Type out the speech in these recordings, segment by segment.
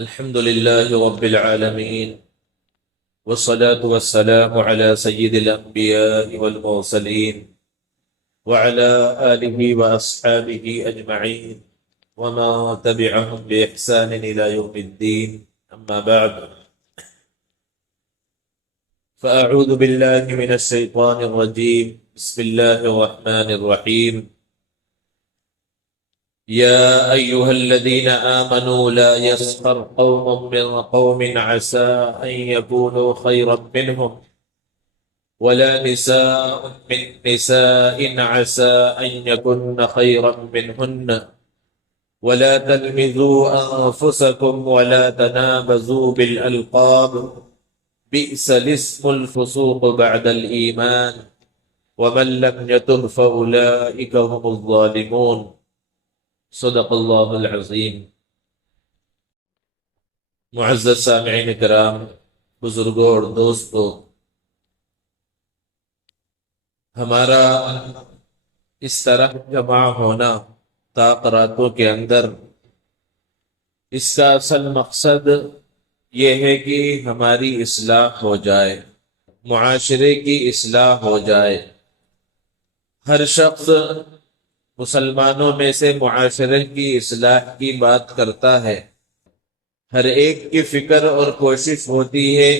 الحمد لله رب العالمين، والصلاة والسلام على سيد الأنبياء والمرسلين وعلى آله وأصحابه أجمعين وما تبعهم بإحسان إلى يوم الدين. أما بعد، فأعوذ بالله من الشيطان الرجيم. بسم الله الرحمن الرحيم. يا أيها الذين آمنوا لا يسخر قوم من قوم عسى أن يكونوا خيرا منهم ولا نساء من نساء عسى أن يكن خيرا منهن ولا تلمزوا أنفسكم ولا تنابزوا بالألقاب بئس الاسم الفسوق بعد الإيمان ومن لم يتب فأولئك هم الظالمون. صدق اللہ العظیم. معزز سامعین کرام، بزرگوں اور دوستوں، ہمارا اس طرح جمع ہونا تاقراتوں کے اندر، اس کا اصل مقصد یہ ہے کہ ہماری اصلاح ہو جائے، معاشرے کی اصلاح ہو جائے. ہر شخص مسلمانوں میں سے معاشرے کی اصلاح کی بات کرتا ہے. ہر ایک کی فکر اور کوشش ہوتی ہے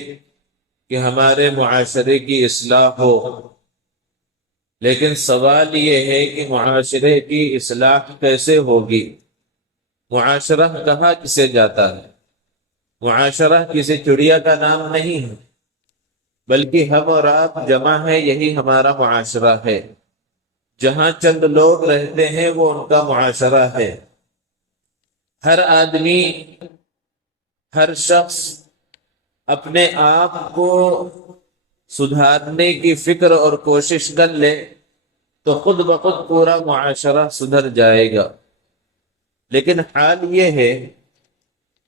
کہ ہمارے معاشرے کی اصلاح ہو، لیکن سوال یہ ہے کہ معاشرے کی اصلاح کیسے ہوگی؟ معاشرہ کہاں کسے جاتا ہے؟ معاشرہ کسی چڑیا کا نام نہیں ہے، بلکہ ہم اور آپ جمع ہیں، یہی ہمارا معاشرہ ہے. جہاں چند لوگ رہتے ہیں وہ ان کا معاشرہ ہے. ہر آدمی، ہر شخص اپنے آپ کو سدھارنے کی فکر اور کوشش کر لے تو خود بخود پورا معاشرہ سدھر جائے گا. لیکن حال یہ ہے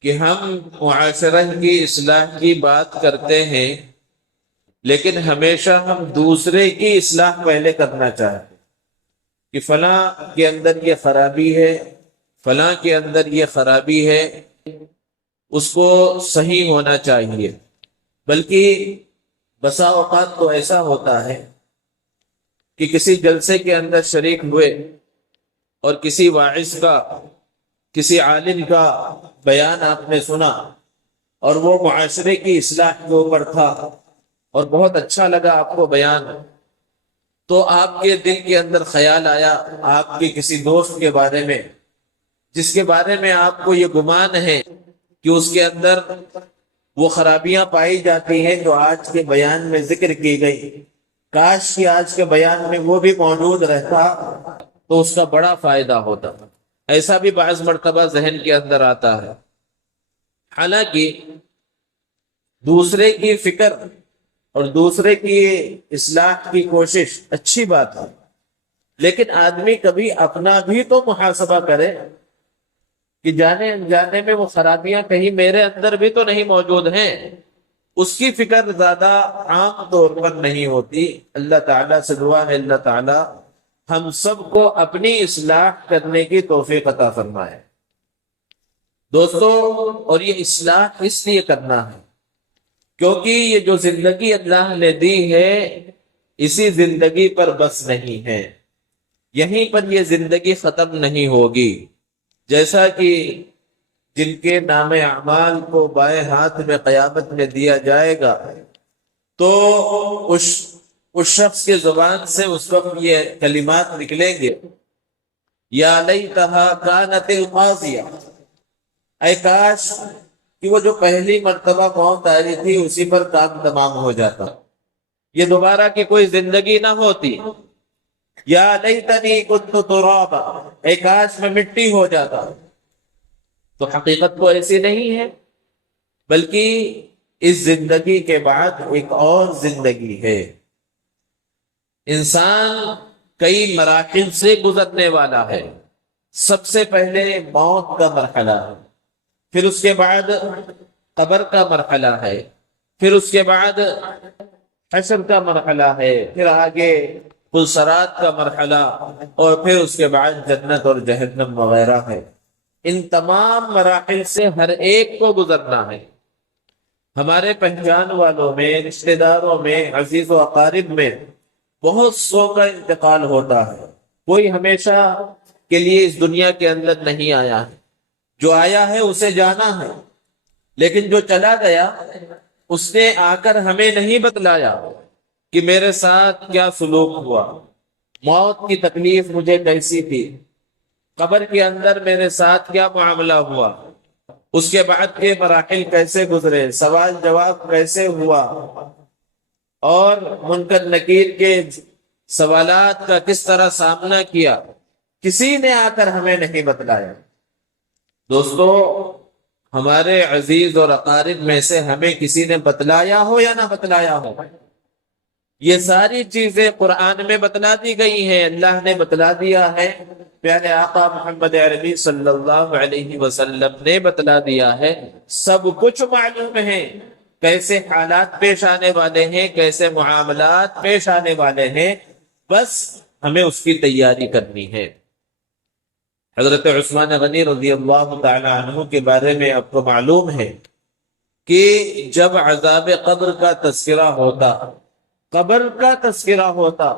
کہ ہم معاشرہ کی اصلاح کی بات کرتے ہیں، لیکن ہمیشہ ہم دوسرے کی اصلاح پہلے کرنا چاہتے ہیں کہ فلاں کے اندر یہ خرابی ہے، فلاں کے اندر یہ خرابی ہے، اس کو صحیح ہونا چاہیے. بلکہ بسا اوقات تو ایسا ہوتا ہے کہ کسی جلسے کے اندر شریک ہوئے اور کسی واعظ کا، کسی عالم کا بیان آپ نے سنا اور وہ معاشرے کی اصلاح کے اوپر تھا اور بہت اچھا لگا آپ کو بیان، تو آپ کے دل کے اندر خیال آیا آپ کے کسی دوست کے بارے میں، جس کے بارے میں آپ کو یہ گمان ہے کہ اس کے اندر وہ خرابیاں پائی جاتی ہیں جو آج کے بیان میں ذکر کی گئی. کاش کہ آج کے بیان میں وہ بھی موجود رہتا تو اس کا بڑا فائدہ ہوتا. ایسا بھی بعض مرتبہ ذہن کے اندر آتا ہے. حالانکہ دوسرے کی فکر اور دوسرے کی اصلاح کی کوشش اچھی بات ہے، لیکن آدمی کبھی اپنا بھی تو محاسبہ کرے کہ جانے انجانے میں وہ خرابیاں کہیں میرے اندر بھی تو نہیں موجود ہیں. اس کی فکر زیادہ عام طور پر نہیں ہوتی. اللہ تعالیٰ سے دعا ہے اللہ تعالیٰ ہم سب کو اپنی اصلاح کرنے کی توفیق عطا فرمائے. دوستو، اور یہ اصلاح اس لیے کرنا ہے کیونکہ یہ جو زندگی اللہ نے دی ہے اسی زندگی پر بس نہیں ہے، یہیں پر یہ زندگی ختم نہیں ہوگی. جیسا کہ جن کے نام اعمال کو بائیں ہاتھ میں قیامت میں دیا جائے گا تو اس شخص کے زبان سے اس وقت یہ کلمات نکلیں گے، یا لیتہا کانت القاضیہ، اے کاش کہ وہ جو پہلی مرتبہ موت آئی تھی اسی پر کام تمام ہو جاتا، یہ دوبارہ کی کوئی زندگی نہ ہوتی. یا لیتنی کنت ترابا، اے کاش میں مٹی ہو جاتا. تو حقیقت تو ایسی نہیں ہے، بلکہ اس زندگی کے بعد ایک اور زندگی ہے. انسان کئی مراحل سے گزرنے والا ہے. سب سے پہلے موت کا مرحلہ ہے، پھر اس کے بعد قبر کا مرحلہ ہے، پھر اس کے بعد حشر کا مرحلہ ہے، پھر آگے پلسرات کا مرحلہ، اور پھر اس کے بعد جنت اور جہنم وغیرہ ہے. ان تمام مراحل سے ہر ایک کو گزرنا ہے۔ ہمارے پہچان والوں میں، رشتہ داروں میں، عزیز و اقارب میں بہت سو کا انتقال ہوتا ہے۔ کوئی ہمیشہ کے لیے اس دنیا کے اندر نہیں آیا ہے، جو آیا ہے اسے جانا ہے، لیکن جو چلا گیا اس نے آ کر ہمیں نہیں بتلایا کہ میرے ساتھ کیا سلوک ہوا، موت کی تکلیف مجھے کیسی تھی، قبر کے اندر میرے ساتھ کیا معاملہ ہوا، اس کے بعد کے مراحل کیسے گزرے، سوال جواب کیسے ہوا، اور منکر نکیر کے سوالات کا کس طرح سامنا کیا، کسی نے آ کر ہمیں نہیں بتلایا۔ دوستو، ہمارے عزیز اور اقارب میں سے ہمیں کسی نے بتلایا ہو یا نہ بتلایا ہو، یہ ساری چیزیں قرآن میں بتلا دی گئی ہیں، اللہ نے بتلا دیا ہے، پیارے آقا محمد عربی صلی اللہ علیہ وسلم نے بتلا دیا ہے، سب کچھ معلوم ہے، کیسے حالات پیش آنے والے ہیں، کیسے معاملات پیش آنے والے ہیں، بس ہمیں اس کی تیاری کرنی ہے۔ حضرت عثمان غنی رضی اللہ تعالی عنہ کے بارے میں آپ کو معلوم ہے کہ جب عذاب قبر کا تذکرہ ہوتا، قبر کا تذکرہ ہوتا،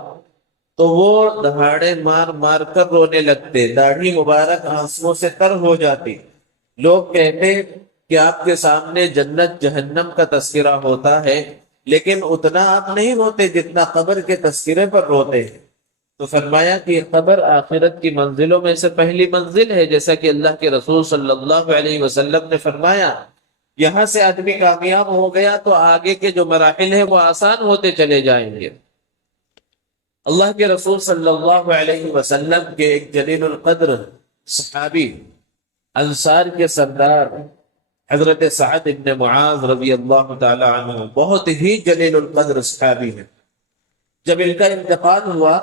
تو وہ دہاڑے مار مار کر رونے لگتے، داڑھی مبارک آنسوؤں سے تر ہو جاتی۔ لوگ کہتے کہ آپ کے سامنے جنت جہنم کا تذکرہ ہوتا ہے، لیکن اتنا آپ نہیں روتے جتنا قبر کے تذکرے پر روتے ہیں۔ تو فرمایا کہ قبر آخرت کی منزلوں میں سے پہلی منزل ہے، جیسا کہ اللہ کے رسول صلی اللہ علیہ وسلم نے فرمایا، یہاں سے آدمی کامیاب ہو گیا تو آگے کے جو مراحل ہیں وہ آسان ہوتے چلے جائیں گے۔ اللہ کے رسول صلی اللہ علیہ وسلم کے ایک جلیل القدر صحابی، انصار کے سردار حضرت سعد بن معاذ رضی اللہ تعالی عنہ، بہت ہی جلیل القدر صحابی ہیں، جب ان کا انتقال ہوا،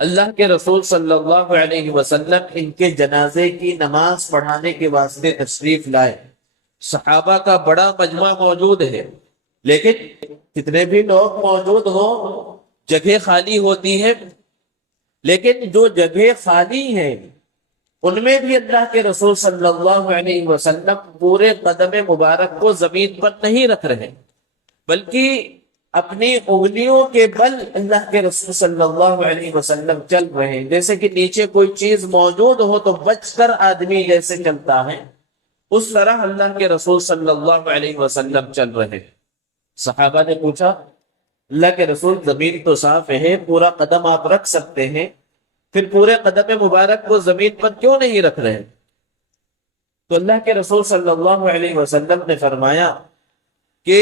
اللہ کے رسول صلی اللہ علیہ وسلم ان کے جنازے کی نماز پڑھانے کے واسطے تشریف لائے۔ صحابہ کا بڑا مجمع موجود ہے، لیکن کتنے بھی لوگ موجود ہوں جگہ خالی ہوتی ہے، لیکن جو جگہ خالی ہیں ان میں بھی اللہ کے رسول صلی اللہ علیہ وسلم پورے قدم مبارک کو زمین پر نہیں رکھ رہے، بلکہ اپنی انگلیوں کے بل اللہ کے رسول صلی اللہ علیہ وسلم چل رہے ہیں، جیسے کہ نیچے کوئی چیز موجود ہو تو بچ کر آدمی جیسے چلتا ہے، اس طرح اللہ کے رسول صلی اللہ علیہ وسلم چل رہے ہیں۔ صحابہ نے پوچھا، اللہ کے رسول زمین تو صاف ہے، پورا قدم آپ رکھ سکتے ہیں، پھر پورے قدم مبارک کو زمین پر کیوں نہیں رکھ رہے؟ تو اللہ کے رسول صلی اللہ علیہ وسلم نے فرمایا کہ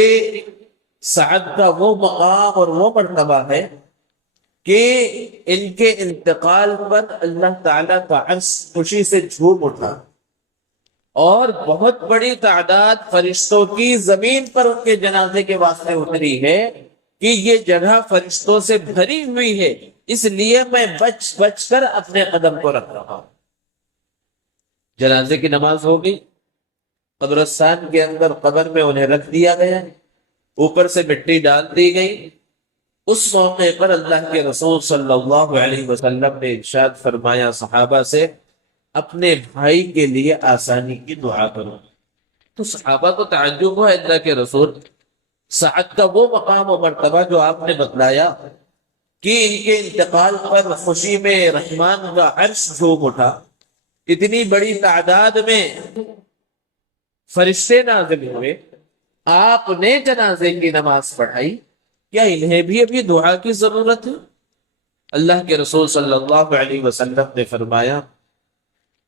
سعد کا وہ مقام اور وہ مرتبہ ہے کہ ان کے انتقال پر اللہ تعالیٰ کا عرش خوشی سے جھوم اٹھا، اور بہت بڑی تعداد فرشتوں کی زمین پر ان کے جنازے کے واسطے اتری ہے کہ یہ جگہ فرشتوں سے بھری ہوئی ہے، اس لیے میں بچ بچ کر اپنے قدم کو رکھ رہا ہوں۔ جنازے کی نماز ہوگی، قبرستان کے اندر قبر میں انہیں رکھ دیا گیا، اوپر سے مٹی ڈال دی گئی۔ اس موقع پر اللہ کے رسول صلی اللہ علیہ وسلم نے ارشاد فرمایا صحابہ سے، اپنے بھائی کے لیے آسانی کی دعا کرو۔ تو صحابہ کو تعجب ہوا، اللہ کے رسول، سعد کا وہ مقام و مرتبہ جو آپ نے بتلایا کہ ان کے انتقال پر خوشی میں رحمان کا عرش جھوم اٹھا، اتنی بڑی تعداد میں فرشتے نازل ہوئے، آپ نے جنازے کی نماز پڑھائی، کیا انہیں بھی ابھی دعا کی ضرورت ہے؟ اللہ کے رسول صلی اللہ علیہ وسلم نے فرمایا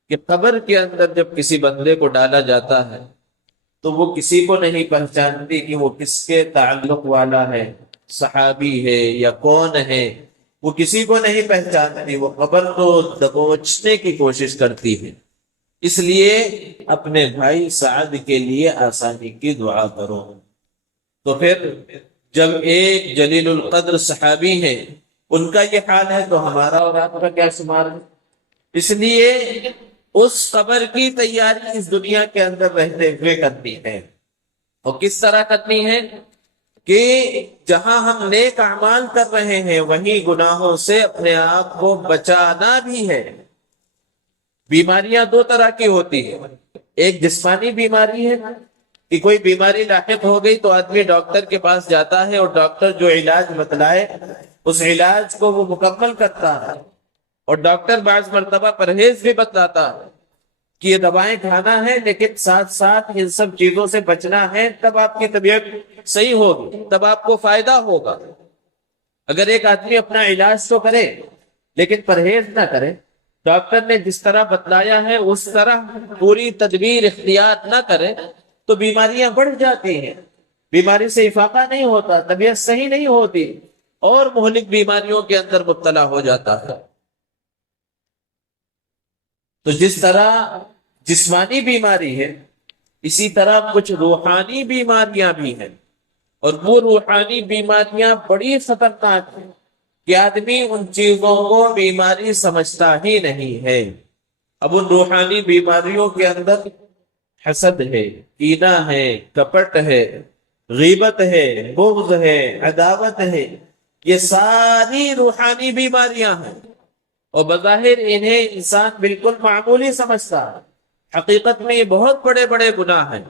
کہ قبر کے اندر جب کسی بندے کو ڈالا جاتا ہے تو وہ کسی کو نہیں پہچانتی کہ وہ کس کے تعلق والا ہے، صحابی ہے یا کون ہے، وہ کسی کو نہیں پہچانتی، وہ قبر کو دبوچنے کی کوشش کرتی ہے۔ اس لیے اپنے بھائی سعد کے لیے آسانی کی دعا کرو۔ تو پھر جب ایک جلیل القدر صحابی ہے ان کا یہ حال ہے تو ہمارا اور آپ کا کیا شمار ہے؟ اس لیے اس قبر کی تیاری اس دنیا کے اندر رہتے ہوئے کرنی ہے، اور کس طرح کرنی ہے کہ جہاں ہم نیک اعمال کر رہے ہیں وہیں گناہوں سے اپنے آپ کو بچانا بھی ہے۔ بیماریاں دو طرح کی ہوتی ہیں، ایک جسمانی بیماری ہے کہ کوئی بیماری لاحق ہو گئی تو آدمی ڈاکٹر کے پاس جاتا ہے اور ڈاکٹر جو علاج بتلائے اس علاج کو وہ مکمل کرتا ہے، اور ڈاکٹر بعض مرتبہ پرہیز بھی بتلاتا ہے کہ یہ دوائیں کھانا ہے لیکن ساتھ ساتھ ان سب چیزوں سے بچنا ہے، تب آپ کی طبیعت صحیح ہوگی، تب آپ کو فائدہ ہوگا۔ اگر ایک آدمی اپنا علاج تو کرے لیکن پرہیز نہ کرے، ڈاکٹر نے جس طرح بتلایا ہے اس طرح پوری تدبیر اختیار نہ کرے، تو بیماریاں بڑھ جاتی ہیں، بیماری سے افاقہ نہیں ہوتا، طبیعت صحیح نہیں ہوتی اور مہلک بیماریوں کے اندر مبتلا ہو جاتا ہے۔ تو جس طرح جسمانی بیماری ہے، اسی طرح کچھ روحانی بیماریاں بھی ہیں، اور وہ روحانی بیماریاں بڑی خطرناک ہیں کہ آدمی ان چیزوں کو بیماری سمجھتا ہی نہیں ہے۔ اب ان روحانی بیماریوں کے اندر حسد ہے، کینہ ہے، کپٹ ہے، غیبت ہے، بغض ہے، عداوت ہے، یہ ساری روحانی بیماریاں ہیں، اور بظاہر انہیں انسان بالکل معمولی سمجھتا ہے، حقیقت میں یہ بہت بڑے بڑے گناہ ہیں،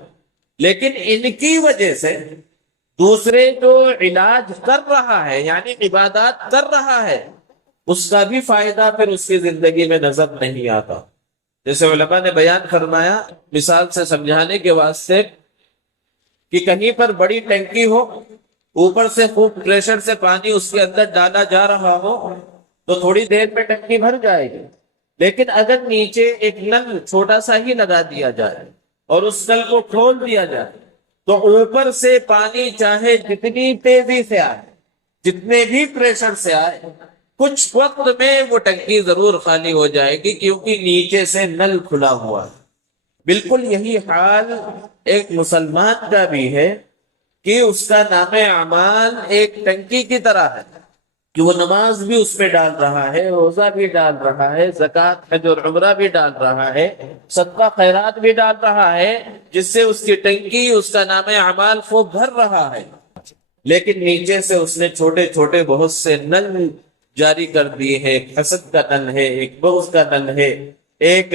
لیکن ان کی وجہ سے دوسرے جو علاج کر رہا ہے یعنی عبادات کر رہا ہے اس کا بھی فائدہ پھر اس کی زندگی میں نظر نہیں آتا۔ جیسے علماء نے بیان فرمایا مثال سے سمجھانے کے واسطے کہ کہیں پر بڑی ٹنکی ہو، اوپر سے خوب پریشر سے پانی اس کے اندر ڈالا جا رہا ہو تو تھوڑی دیر میں ٹنکی بھر جائے گی، لیکن اگر نیچے ایک نل چھوٹا سا ہی لگا دیا جائے اور اس نل کو کھول دیا جائے تو اوپر سے پانی چاہے جتنی تیزی سے آئے، جتنے بھی پریشر سے آئے، کچھ وقت میں وہ ٹنکی ضرور خالی ہو جائے گی، کیونکہ نیچے سے نل کھلا ہوا ہے۔ بالکل یہی حال ایک مسلمان کا بھی ہے کہ اس کا نام اعمال ایک ٹنکی کی طرح ہے کہ وہ نماز بھی اس میں ڈال رہا ہے، روزہ بھی ڈال رہا ہے، زکوٰۃ حج اور عمرہ بھی ڈال رہا ہے، صدقہ خیرات بھی ڈال رہا ہے، جس سے اس کی ٹنکی اس کا نام اعمال خوب بھر رہا ہے، لیکن نیچے سے اس نے چھوٹے چھوٹے بہت سے نل جاری کر دیے ہیں۔ ایک حسد کا نل ہے، ایک بغض کا نل ہے، ایک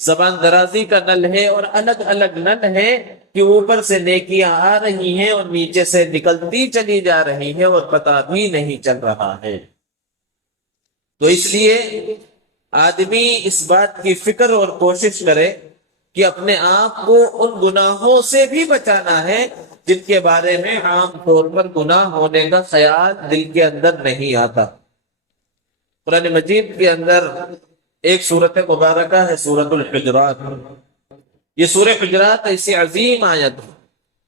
زبان درازی کا نل ہے، اور الگ الگ نل ہے کہ اوپر سے نیکیاں آ رہی ہیں اور نیچے سے نکلتی چلی جا رہی ہیں اور پتہ بھی نہیں چل رہا ہے۔ تو اس لیے آدمی اس بات کی فکر اور کوشش کرے کہ اپنے آپ کو ان گناہوں سے بھی بچانا ہے جن کے بارے میں عام طور پر گناہ ہونے کا خیال دل کے اندر نہیں آتا۔ قرآن مجید کے اندر ایک سورت مبارکہ ہے سورۃ الحجرات۔ یہ سورہ حجرات ایسی عظیم آیت ہے،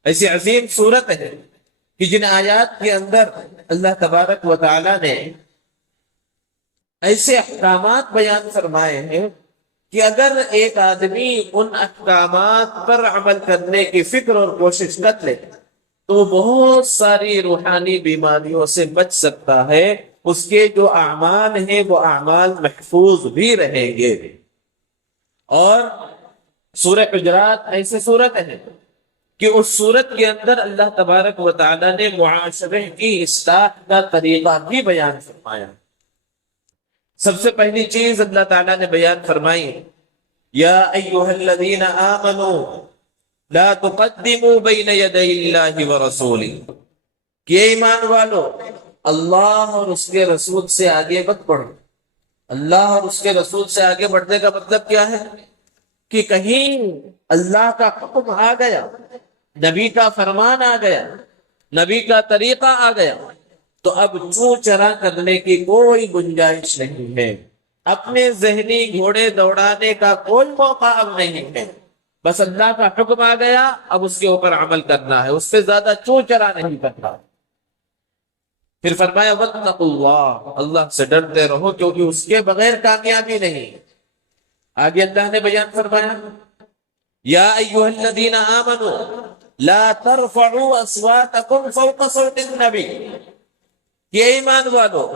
ایسی عظیم سورت ہے کہ جن آیات کے اندر اللہ تبارک و تعالی نے ایسے احکامات بیان فرمائے ہیں کہ اگر ایک آدمی ان احکامات پر عمل کرنے کی فکر اور کوشش کر لے تو وہ بہت ساری روحانی بیماریوں سے بچ سکتا ہے، اس کے جو اعمال ہیں وہ اعمال محفوظ بھی رہیں گے۔ اور سورہ حجرات ایسے سورت ہے کہ اس سورت کے اندر اللہ تبارک و تعالی نے معاشرے کی اصلاح کا طریقہ بھی بیان فرمایا۔ سب سے پہلی چیز اللہ تعالیٰ نے بیان فرمائی، یا ایھا الذین آمنوا لا تقدموا بین یدی اللہ ورسولہ، کہ ایمان والو اللہ اور اس کے رسول سے آگے مت بڑھو۔ اللہ اور اس کے رسول سے آگے بڑھنے کا مطلب کیا ہے کہ کہیں اللہ کا حکم آ گیا، نبی کا فرمان آ گیا، نبی کا طریقہ آ گیا تو اب چوں چرا کرنے کی کوئی گنجائش نہیں ہے، اپنے ذہنی گھوڑے دوڑانے کا کوئی موقع اب نہیں ہے۔ بس اللہ کا حکم آ گیا، اب اس کے اوپر عمل کرنا ہے، اس سے زیادہ چوں چرا نہیں کرنا۔ پھر فرمایا واتقوا اللہ، اللہ سے ڈرتے رہو کیونکہ اس کے بغیر کامیابی نہیں۔ آگے اللہ نے بیان فرمایا یا ایھا الذین آمنوا لا ترفعوا اصواتکم فوق صوت النبی، کہ ایمان والو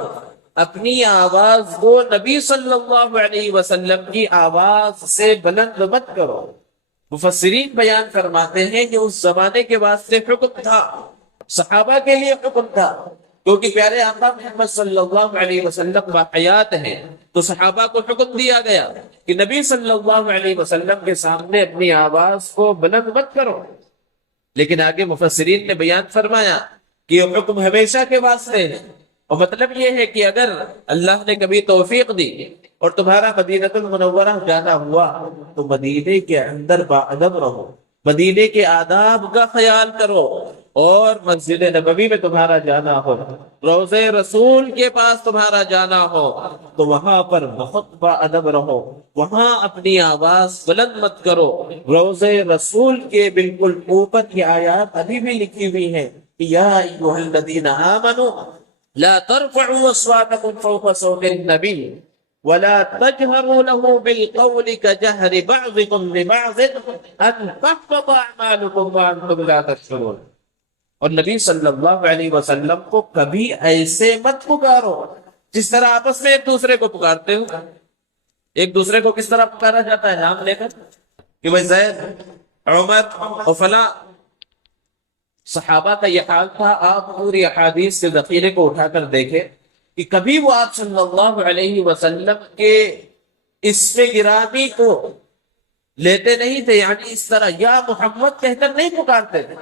اپنی آواز کو نبی صلی اللہ علیہ وسلم کی آواز سے بلند مت کرو۔ مفسرین بیان فرماتے ہیں کہ اس زمانے کے واسطے حکم تھا، صحابہ کے لیے حکم تھا کیونکہ پیارے آقا محمد صلی اللہ علیہ وسلم باحیات ہیں، تو صحابہ کو حکم دیا گیا کہ نبی صلی اللہ علیہ وسلم کے سامنے اپنی آواز کو بلند مت کرو۔ لیکن آگے مفسرین نے بیان فرمایا کہ یہ حکم ہمیشہ کے واسطے ہے، اور مطلب یہ ہے کہ اگر اللہ نے کبھی توفیق دی اور تمہارا مدینہ المنورہ جانا ہوا تو مدینے کے اندر باادب رہو، مدینے کے آداب کا خیال کرو، اور مسجد نبوی میں تمہارا جانا ہو، روضہ رسول کے پاس تمہارا جانا ہو تو وہاں پر بہت باادب رہو، وہاں اپنی آواز بلند مت کرو۔ روضہ رسول کے بالکل اوپر کی آیات ابھی بھی لکھی ہوئی ہیں کہ یا ایھا الذین آمنوا لا ترفعوا اصواتکم فوق صوت النبی ولا تجهروا له بالقول كجهر بعضكم لبعض ان تحبط اعمالكم وانتم لا تشعرون۔ اور نبی صلی اللہ علیہ وسلم کو کبھی ایسے مت پکارو جس طرح آپس میں ایک دوسرے کو پکارتے ہو۔ ایک دوسرے کو کس طرح پکارا جاتا ہے؟ نام لے کر کہ بھائی زید، عمر اور فلاں۔ صحابہ کا یہ حال تھا۔ آپ پوری احادیث کے ذخیرے کو اٹھا کر دیکھیں کہ کبھی وہ آپ صلی اللہ علیہ وسلم کے اسم گرامی کو لیتے نہیں تھے، یعنی اس طرح یا محمد کہہ کر نہیں پکارتے تھے،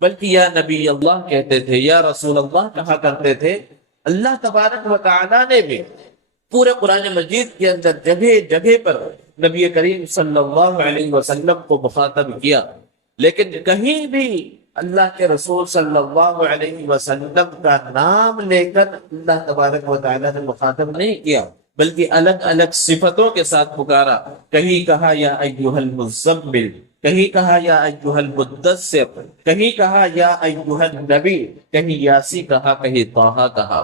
بلکہ یا نبی اللہ کہتے تھے، یا رسول اللہ کہا کرتے تھے۔ اللہ تبارک و تعالیٰ نے بھی پورے قرآن مجید کے اندر جگہ جگہ پر نبی کریم صلی اللہ علیہ وسلم کو مخاطب کیا، لیکن کہیں بھی اللہ کے رسول صلی اللہ علیہ وسلم کا نام لے کر اللہ تبارک و تعالیٰ نے مخاطب نہیں کیا، بلکہ الگ الگ صفتوں کے ساتھ پکارا۔ کہیں کہا یا ایھا المزمل، کہیں کہا یا ایھا المدثر، کہیں کہا یا ایھا النبی، کہیں یاسی کہا، کہیں طٰہٰ کہا۔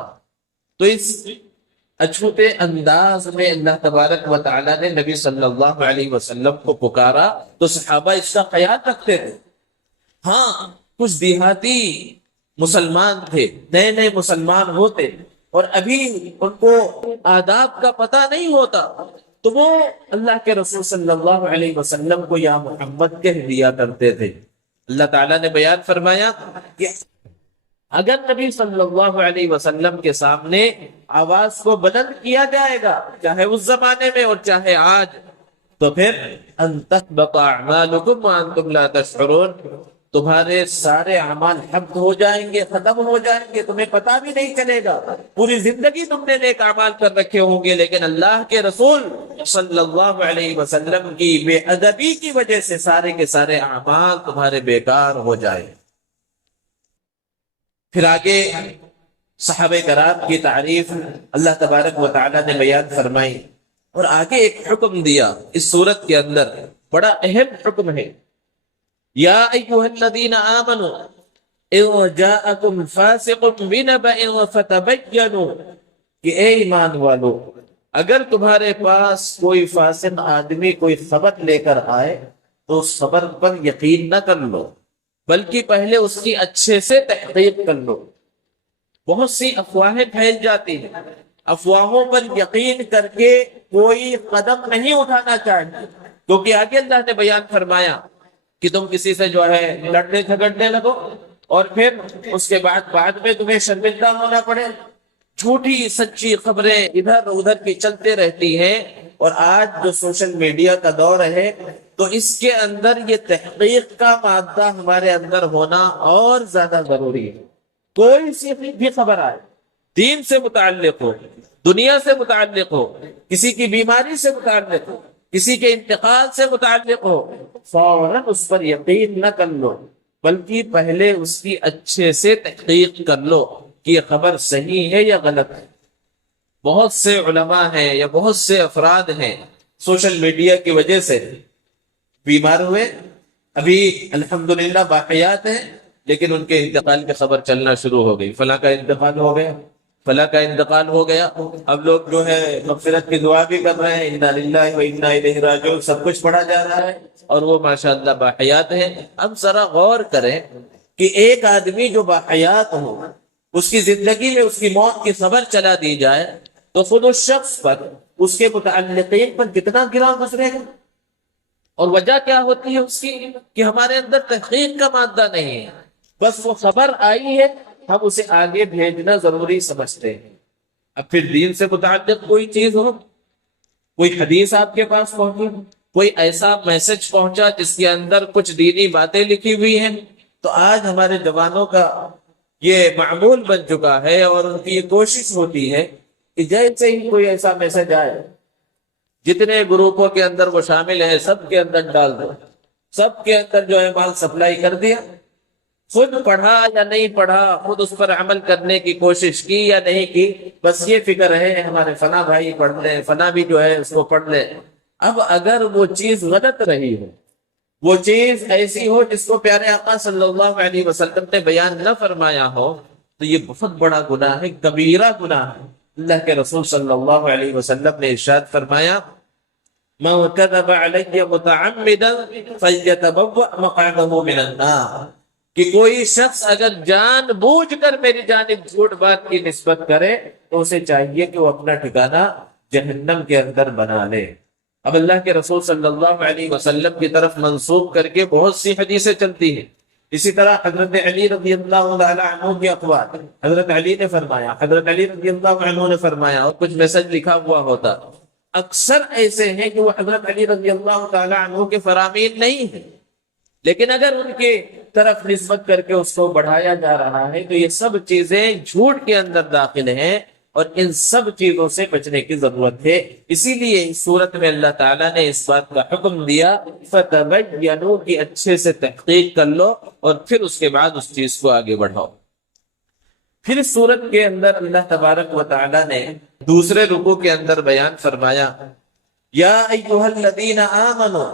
تو اس اچھوتے انداز میں اللہ تبارک و تعالیٰ نے نبی صلی اللہ علیہ وسلم کو پکارا تو صحابہ اس کا خیال رکھتے تھے۔ ہاں، کچھ دیہاتی مسلمان تھے، نئے نئے مسلمان ہوتے اور ابھی ان کو آداب کا پتہ نہیں ہوتا، تو وہ اللہ کے رسول صلی اللہ علیہ وسلم کو یا محمد کہہ دیا کرتے تھے۔ اللہ تعالیٰ نے بیان فرمایا کہ اگر نبی صلی اللہ علیہ وسلم کے سامنے آواز کو بلند کیا جائے گا، چاہے اس زمانے میں اور چاہے آج، تو پھر ان تحبط اعمالکم وانتم لا تشعرون، تمہارے سارے اعمال حبط ہو جائیں گے، ختم ہو جائیں گے، تمہیں پتہ بھی نہیں چلے گا۔ پوری زندگی تم نے نیک اعمال کر رکھے ہوں گے، لیکن اللہ کے رسول صلی اللہ علیہ وسلم کی بے ادبی کی وجہ سے سارے کے سارے اعمال تمہارے بیکار ہو جائیں۔ پھر آگے صحابہ کرام کی تعریف اللہ تبارک و تعالیٰ نے بیان فرمائی، اور آگے ایک حکم دیا اس صورت کے اندر، بڑا اہم حکم ہے۔ یا ایھا الذین آمنوا ان جاءکم فاسق بنبأ فتبینوا، کہ اے ایمان والو، اگر تمہارے پاس کوئی فاسق آدمی کوئی خبر لے کر آئے تو اس خبر پر یقین نہ کر لو، بلکہ پہلے اس کی اچھے سے تحقیق کر لو۔ بہت سی افواہیں پھیل جاتی ہیں، افواہوں پر یقین کر کے کوئی قدم نہیں اٹھانا چاہیے، کیونکہ آگے اللہ نے بیان فرمایا کہ تم کسی سے جو ہے لڑنے جھگڑنے لگو اور پھر اس کے بعد میں تمہیں شرمندہ ہونا پڑے۔ جھوٹی سچی خبریں ادھر ادھر کی چلتے رہتی ہیں، اور آج جو سوشل میڈیا کا دور ہے تو اس کے اندر یہ تحقیق کا مادہ ہمارے اندر ہونا اور زیادہ ضروری ہے۔ کوئی سی بھی خبر آئے، دین سے متعلق ہو، دنیا سے متعلق ہو، کسی کی بیماری سے متعلق ہو، کسی کے انتقال سے متعلق ہو، فوراً اس پر یقین نہ کر لو، بلکہ پہلے اس کی اچھے سے تحقیق کر لو کہ یہ خبر صحیح ہے یا غلط ہے۔ بہت سے علماء ہیں یا بہت سے افراد ہیں سوشل میڈیا کی وجہ سے بیمار ہوئے، ابھی الحمدللہ باحیات ہیں، لیکن ان کے انتقال کی خبر چلنا شروع ہو گئی، فلاں کا انتقال ہو گیا، فلاں کا انتقال ہو گیا۔ اب لوگ جو ہے مغفرت کی دعا بھی کر رہے ہیں، انا للہ و انا الیہ راجعون، سب کچھ پڑھا جا رہا ہے، اور وہ ماشاءاللہ باحیات ہیں۔ اب ذرا غور کریں کہ ایک آدمی جو باحیات ہو، اس کی زندگی میں اس کی موت کی خبر چلا دی جائے تو خود اس شخص پر، اس کے متعلقین پر کتنا گراں گزرے گا۔ اور وجہ کیا ہوتی ہے اس کی؟ کہ ہمارے اندر تحقیق کا مادہ نہیں ہے، بس وہ خبر آئی ہے ہم اسے آگے بھیجنا ضروری سمجھتے ہیں۔ اب پھر دین سے متعلق کوئی چیز ہو، کوئی حدیث آپ کے پاس پہنچی، کوئی ایسا میسج پہنچا جس کے اندر کچھ دینی باتیں لکھی ہوئی ہیں، تو آج ہمارے جوانوں کا یہ معمول بن چکا ہے اور ان کی یہ کوشش ہوتی ہے کہ جیسے ہی کوئی ایسا میسج آئے، جتنے گروپوں کے اندر وہ شامل ہیں سب کے اندر ڈال دو، سب کے اندر جو ہے مال سپلائی کر دیا، خود پڑھا یا نہیں پڑھا، خود اس پر عمل کرنے کی کوشش کی یا نہیں کی، بس یہ فکر ہے ہمارے فلاں بھائی پڑھ لیں، فلاں بھی جو ہے اس کو پڑھ لیں۔ اب اگر وہ چیز غلط رہی ہو، وہ چیز ایسی ہو جس کو پیارے آقا صلی اللہ علیہ وسلم نے بیان نہ فرمایا ہو، تو یہ بہت بڑا گناہ ہے، کبیرہ گناہ ہے۔ اللہ کے رسول صلی اللہ علیہ وسلم نے ارشاد فرمایا، من کذب علی متعمدا فلیتبوأ مقعدہ من النار، کہ کوئی شخص اگر جان بوجھ کر میری جانب جھوٹ بات کی نسبت کرے تو اسے چاہیے کہ وہ اپنا ٹھکانہ جہنم کے اندر بنا لے۔ اب اللہ کے رسول صلی اللہ علیہ وسلم کی طرف منسوب کر کے بہت سی حدیثیں چلتی ہیں۔ اسی طرح حضرت علی رضی اللہ تعالی عنہ کی اقوال، حضرت علی نے فرمایا، حضرت علی رضی اللہ عنہ نے فرمایا، اور کچھ میسج لکھا ہوا ہوتا، اکثر ایسے ہیں کہ وہ حضرت علی رضی اللہ تعالی عنہ کے فرامین نہیں ہیں، لیکن اگر ان کے طرف نسبت کر کے اس کو بڑھایا جا رہا ہے تو یہ سب چیزیں جھوٹ کے اندر داخل ہیں، اور ان سب چیزوں سے بچنے کی ضرورت ہے۔ اسی لیے اس صورت میں اللہ تعالیٰ نے اس بات کا حکم دیا، فتبینوا، کی اچھے سے تحقیق کر لو اور پھر اس کے بعد اس چیز کو آگے بڑھاؤ۔ پھر اس صورت کے اندر اللہ تبارک و تعالیٰ نے دوسرے رکوع کے اندر بیان فرمایا، یا ایھا الذین آمنوا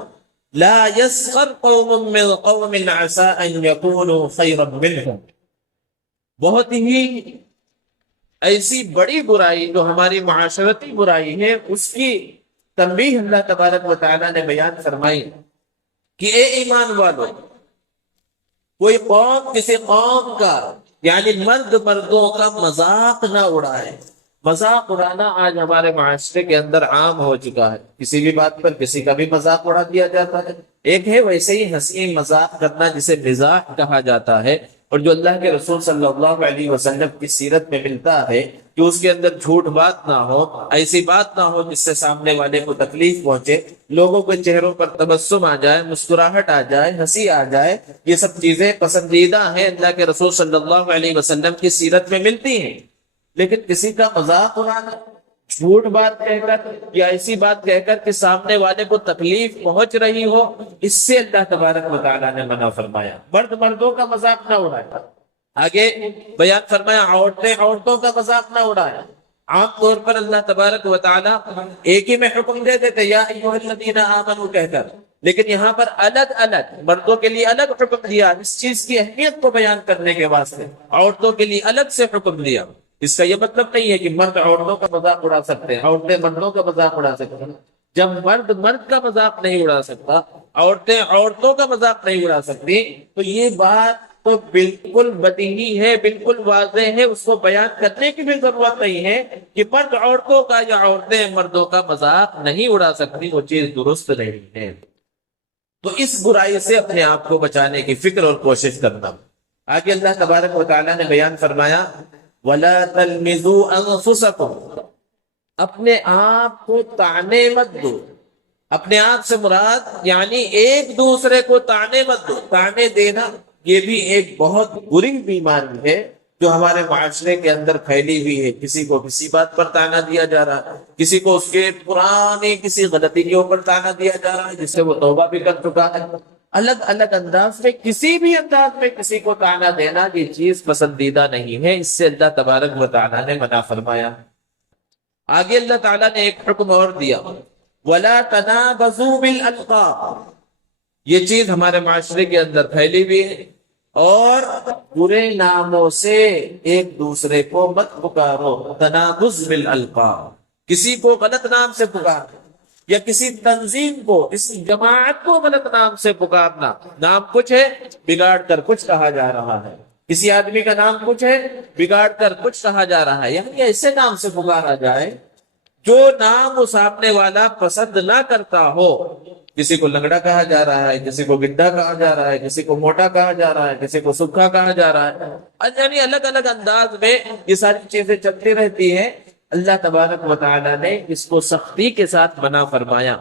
لا یسخر قوم من قوم عسى ان یکونوا خیرا منهم۔ بہت ہی ایسی بڑی برائی جو ہماری معاشرتی برائی ہے، اس کی تنبیہ اللہ تبارک و تعالیٰ نے بیان فرمائی کہ اے ایمان والو، کوئی قوم کسی قوم کا یعنی مردوں کا مذاق نہ اڑائے۔ مذاق اڑانا آج ہمارے معاشرے کے اندر عام ہو چکا ہے، کسی بھی بات پر کسی کا بھی مذاق اڑا دیا جاتا ہے۔ ایک ہے ویسے ہی ہنسی مذاق کرنا جسے مزاح کہا جاتا ہے، اور جو اللہ کے رسول صلی اللہ علیہ وسلم کی سیرت میں ملتا ہے کہ اس کے اندر جھوٹ بات نہ ہو، ایسی بات نہ ہو جس سے سامنے والے کو تکلیف پہنچے، لوگوں کے چہروں پر تبسم آ جائے، مسکراہٹ آ جائے، ہنسی آ جائے، یہ سب چیزیں پسندیدہ ہیں، اللہ کے رسول صلی اللہ علیہ وسلم کی سیرت میں ملتی ہیں۔ لیکن کسی کا مذاق اڑانا، جھوٹ بات کہہ کر یا ایسی بات کہہ کر کہ سامنے والے کو تکلیف پہنچ رہی ہو، اس سے اللہ تبارک و تعالیٰ نے منع فرمایا۔ مردوں کا مذاق نہ اڑائے۔ آگے بیان فرمایا، عورتوں کا مذاق نہ اڑائے۔ عام طور پر اللہ تبارک و تعالیٰ ایک ہی میں حکم دے دیتے، یا ایھا الذین آمنوا کہہ کر، لیکن یہاں پر الگ الگ مردوں کے لیے الگ حکم دیا، اس چیز کی اہمیت کو بیان کرنے کے واسطے عورتوں کے لیے الگ سے حکم دیا۔ اس کا یہ مطلب نہیں ہے کہ مرد عورتوں کا مذاق اڑا سکتے ہیں، عورتیں مردوں کا مذاق اڑا سکتے ہیں۔ جب مرد کا مذاق نہیں اڑا سکتا، عورتیں عورتوں کا مذاق نہیں اڑا سکتی، تو یہ بات تو بالکل بدیہی ہے، بالکل واضح ہے، اس کو بیان کرنے کی بھی ضرورت نہیں ہے کہ مرد عورتوں کا یا عورتیں مردوں کا مذاق نہیں اڑا سکتی، وہ چیز درست نہیں ہے۔ تو اس برائی سے اپنے آپ کو بچانے کی فکر اور کوشش کرنا۔ آگے اللہ تبارک و تعالیٰ نے بیان فرمایا، وَلَا تَلْمِزُوا أَنفُسَكُمْ، اپنے آپ کو طعنے مت دو۔ اپنے آپ سے مراد یعنی ایک دوسرے کو طعنے مت دو۔ طعنے دینا یہ بھی ایک بہت بری بیماری ہے جو ہمارے معاشرے کے اندر پھیلی ہوئی ہے۔ کسی کو کسی بات پر طعنہ دیا جا رہا ہے، کسی کو اس کے پرانے کسی غلطی کے اوپر طعنہ دیا جا رہا ہے جس سے وہ توبہ بھی کر چکا ہے۔ الگ الگ انداز میں، کسی بھی انداز میں کسی کو طعنہ دینا یہ چیز پسندیدہ نہیں ہے، اس سے اللہ تبارک و تعالیٰ نے منع فرمایا۔ آگے اللہ تعالیٰ نے ایک حکم اور دیا، وَلَا تَنَابَزُوا بِالْأَلْقَابِ، یہ چیز ہمارے معاشرے کے اندر پھیلی ہوئی ہے، اور برے ناموں سے ایک دوسرے کو مت پکارو۔ تنابز بالالقاب، کسی کو غلط نام سے پکارنا، یا کسی تنظیم کو، اس جماعت کو غلط نام سے پکارنا۔ نام کچھ ہے، بگاڑ کر کچھ کہا جا رہا ہے۔ کسی آدمی کا نام کچھ ہے، بگاڑ کر کچھ کہا جا رہا ہے، یعنی ایسے نام سے پکارا جائے جو نام وہ سامنے والا پسند نہ کرتا ہو، کسی کو لنگڑا کہا جا رہا ہے، کسی کو گڈھا کہا جا رہا ہے، کسی کو موٹا کہا جا رہا ہے، کسی کو سکھا کہا جا رہا ہے، یعنی الگ الگ انداز میں یہ ساری چیزیں چلتی رہتی ہیں۔ اللہ تبارک و تعالیٰ نے اس کو سختی کے ساتھ منع فرمایا۔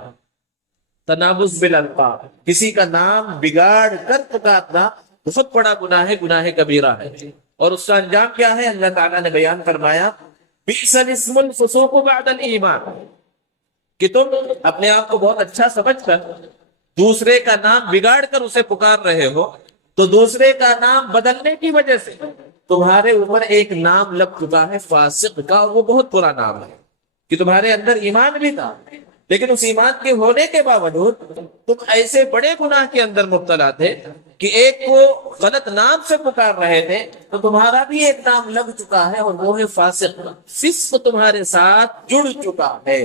تنابز بالالقاب، کسی کا نام بگاڑ کر پکارنا بہت بڑا گناہ ہے، گناہ کبیرہ ہے، اور اس کا انجام کیا ہے؟ اللہ تعالیٰ نے بیان فرمایا بئس الاسم الفسوق بعد الایمان، کہ تم اپنے آپ کو بہت اچھا سمجھ کر دوسرے کا نام بگاڑ کر اسے پکار رہے ہو، تو دوسرے کا نام بدلنے کی وجہ سے تمہارے اوپر ایک نام لگ چکا ہے فاسق کا، اور وہ بہت برا نام ہے، کہ تمہارے اندر ایمان بھی تھا لیکن اس ایمان کے ہونے کے باوجود تم ایسے بڑے گناہ کے اندر مبتلا تھے کہ ایک کو غلط نام سے پکار رہے تھے، تو تمہارا بھی ایک نام لگ چکا ہے، اور وہ ہے فاسق۔ فسق تمہارے ساتھ جڑ چکا ہے،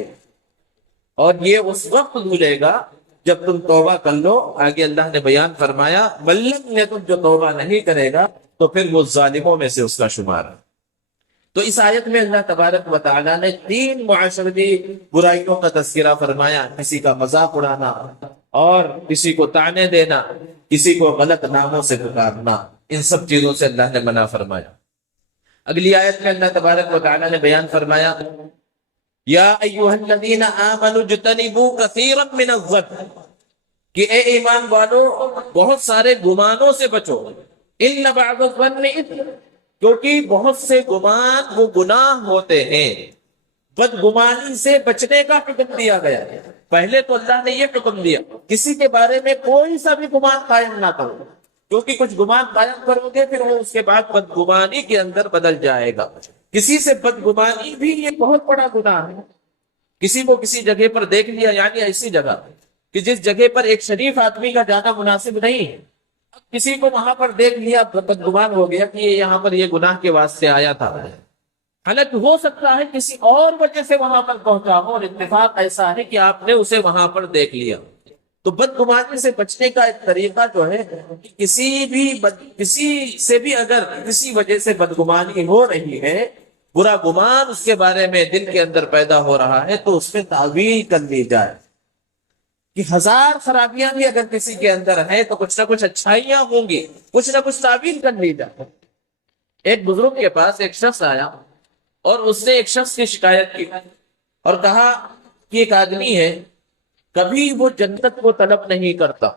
اور یہ اس وقت دھلے گا جب تم توبہ کر لو۔ آگے اللہ نے بیان فرمایا ملم نے تم جو توبہ نہیں کرے گا تو پھر وہ ظالموں میں سے اس کا شمار ہے۔ تو اس آیت میں اللہ تبارک و تعالیٰ نے 3 معاشرتی برائیوں کا تذکرہ فرمایا، کسی کا مذاق اڑانا، اور کسی کو طعنے دینا، کسی کو غلط ناموں سے پکارنا، ان سب چیزوں سے اللہ نے منع فرمایا۔ اگلی آیت میں اللہ تبارک و تعالیٰ نے بیان فرمایا یا ایھا الذین آمنوا اجتنبوا کثیرا من الظن، کہ اے ایمان والو بہت سارے گمانوں سے بچو، ان بعض الظن اثم، کیونکہ بہت سے گمان وہ گناہ ہوتے ہیں۔ بدگمانی سے بچنے کا حکم دیا گیا ہے۔ پہلے تو اللہ نے یہ حکم دیا کسی کے بارے میں کوئی سا بھی گمان قائم نہ کرو، کیونکہ کچھ گمان قائم کرو گے پھر وہ اس کے بعد بدگمانی کے اندر بدل جائے گا۔ کسی سے بدگمانی بھی یہ بہت بڑا گناہ ہے۔ کسی کو کسی جگہ پر دیکھ لیا، یعنی ایسی جگہ کہ جس جگہ پر ایک شریف آدمی کا جانا مناسب نہیں ہے، کسی کو وہاں پر دیکھ لیا، بدگمان ہو گیا کہ یہ یہاں پر یہ گناہ کے واسطے آیا تھا، حالانکہ ہو سکتا ہے کسی اور وجہ سے وہاں پر پہنچا ہو، اور اتفاق ایسا ہے کہ آپ نے اسے وہاں پر دیکھ لیا۔ تو بدگمانی سے بچنے کا ایک طریقہ جو ہے کہ کسی سے بھی اگر کسی وجہ سے بدگمانی ہو رہی ہے، برا گمان اس کے بارے میں دل کے اندر پیدا ہو رہا ہے، تو اس میں تعویل کر لی جائے کہ 1000 خرابیاں بھی اگر کسی کے اندر ہیں تو کچھ نہ کچھ اچھائیاں ہوں گی، کچھ نہ کچھ تعویل کر لی جائے۔ ایک بزرگ کے پاس ایک شخص آیا اور اس نے ایک شخص کی شکایت کی اور کہا کہ ایک آدمی ہے، کبھی وہ جنت کو طلب نہیں کرتا،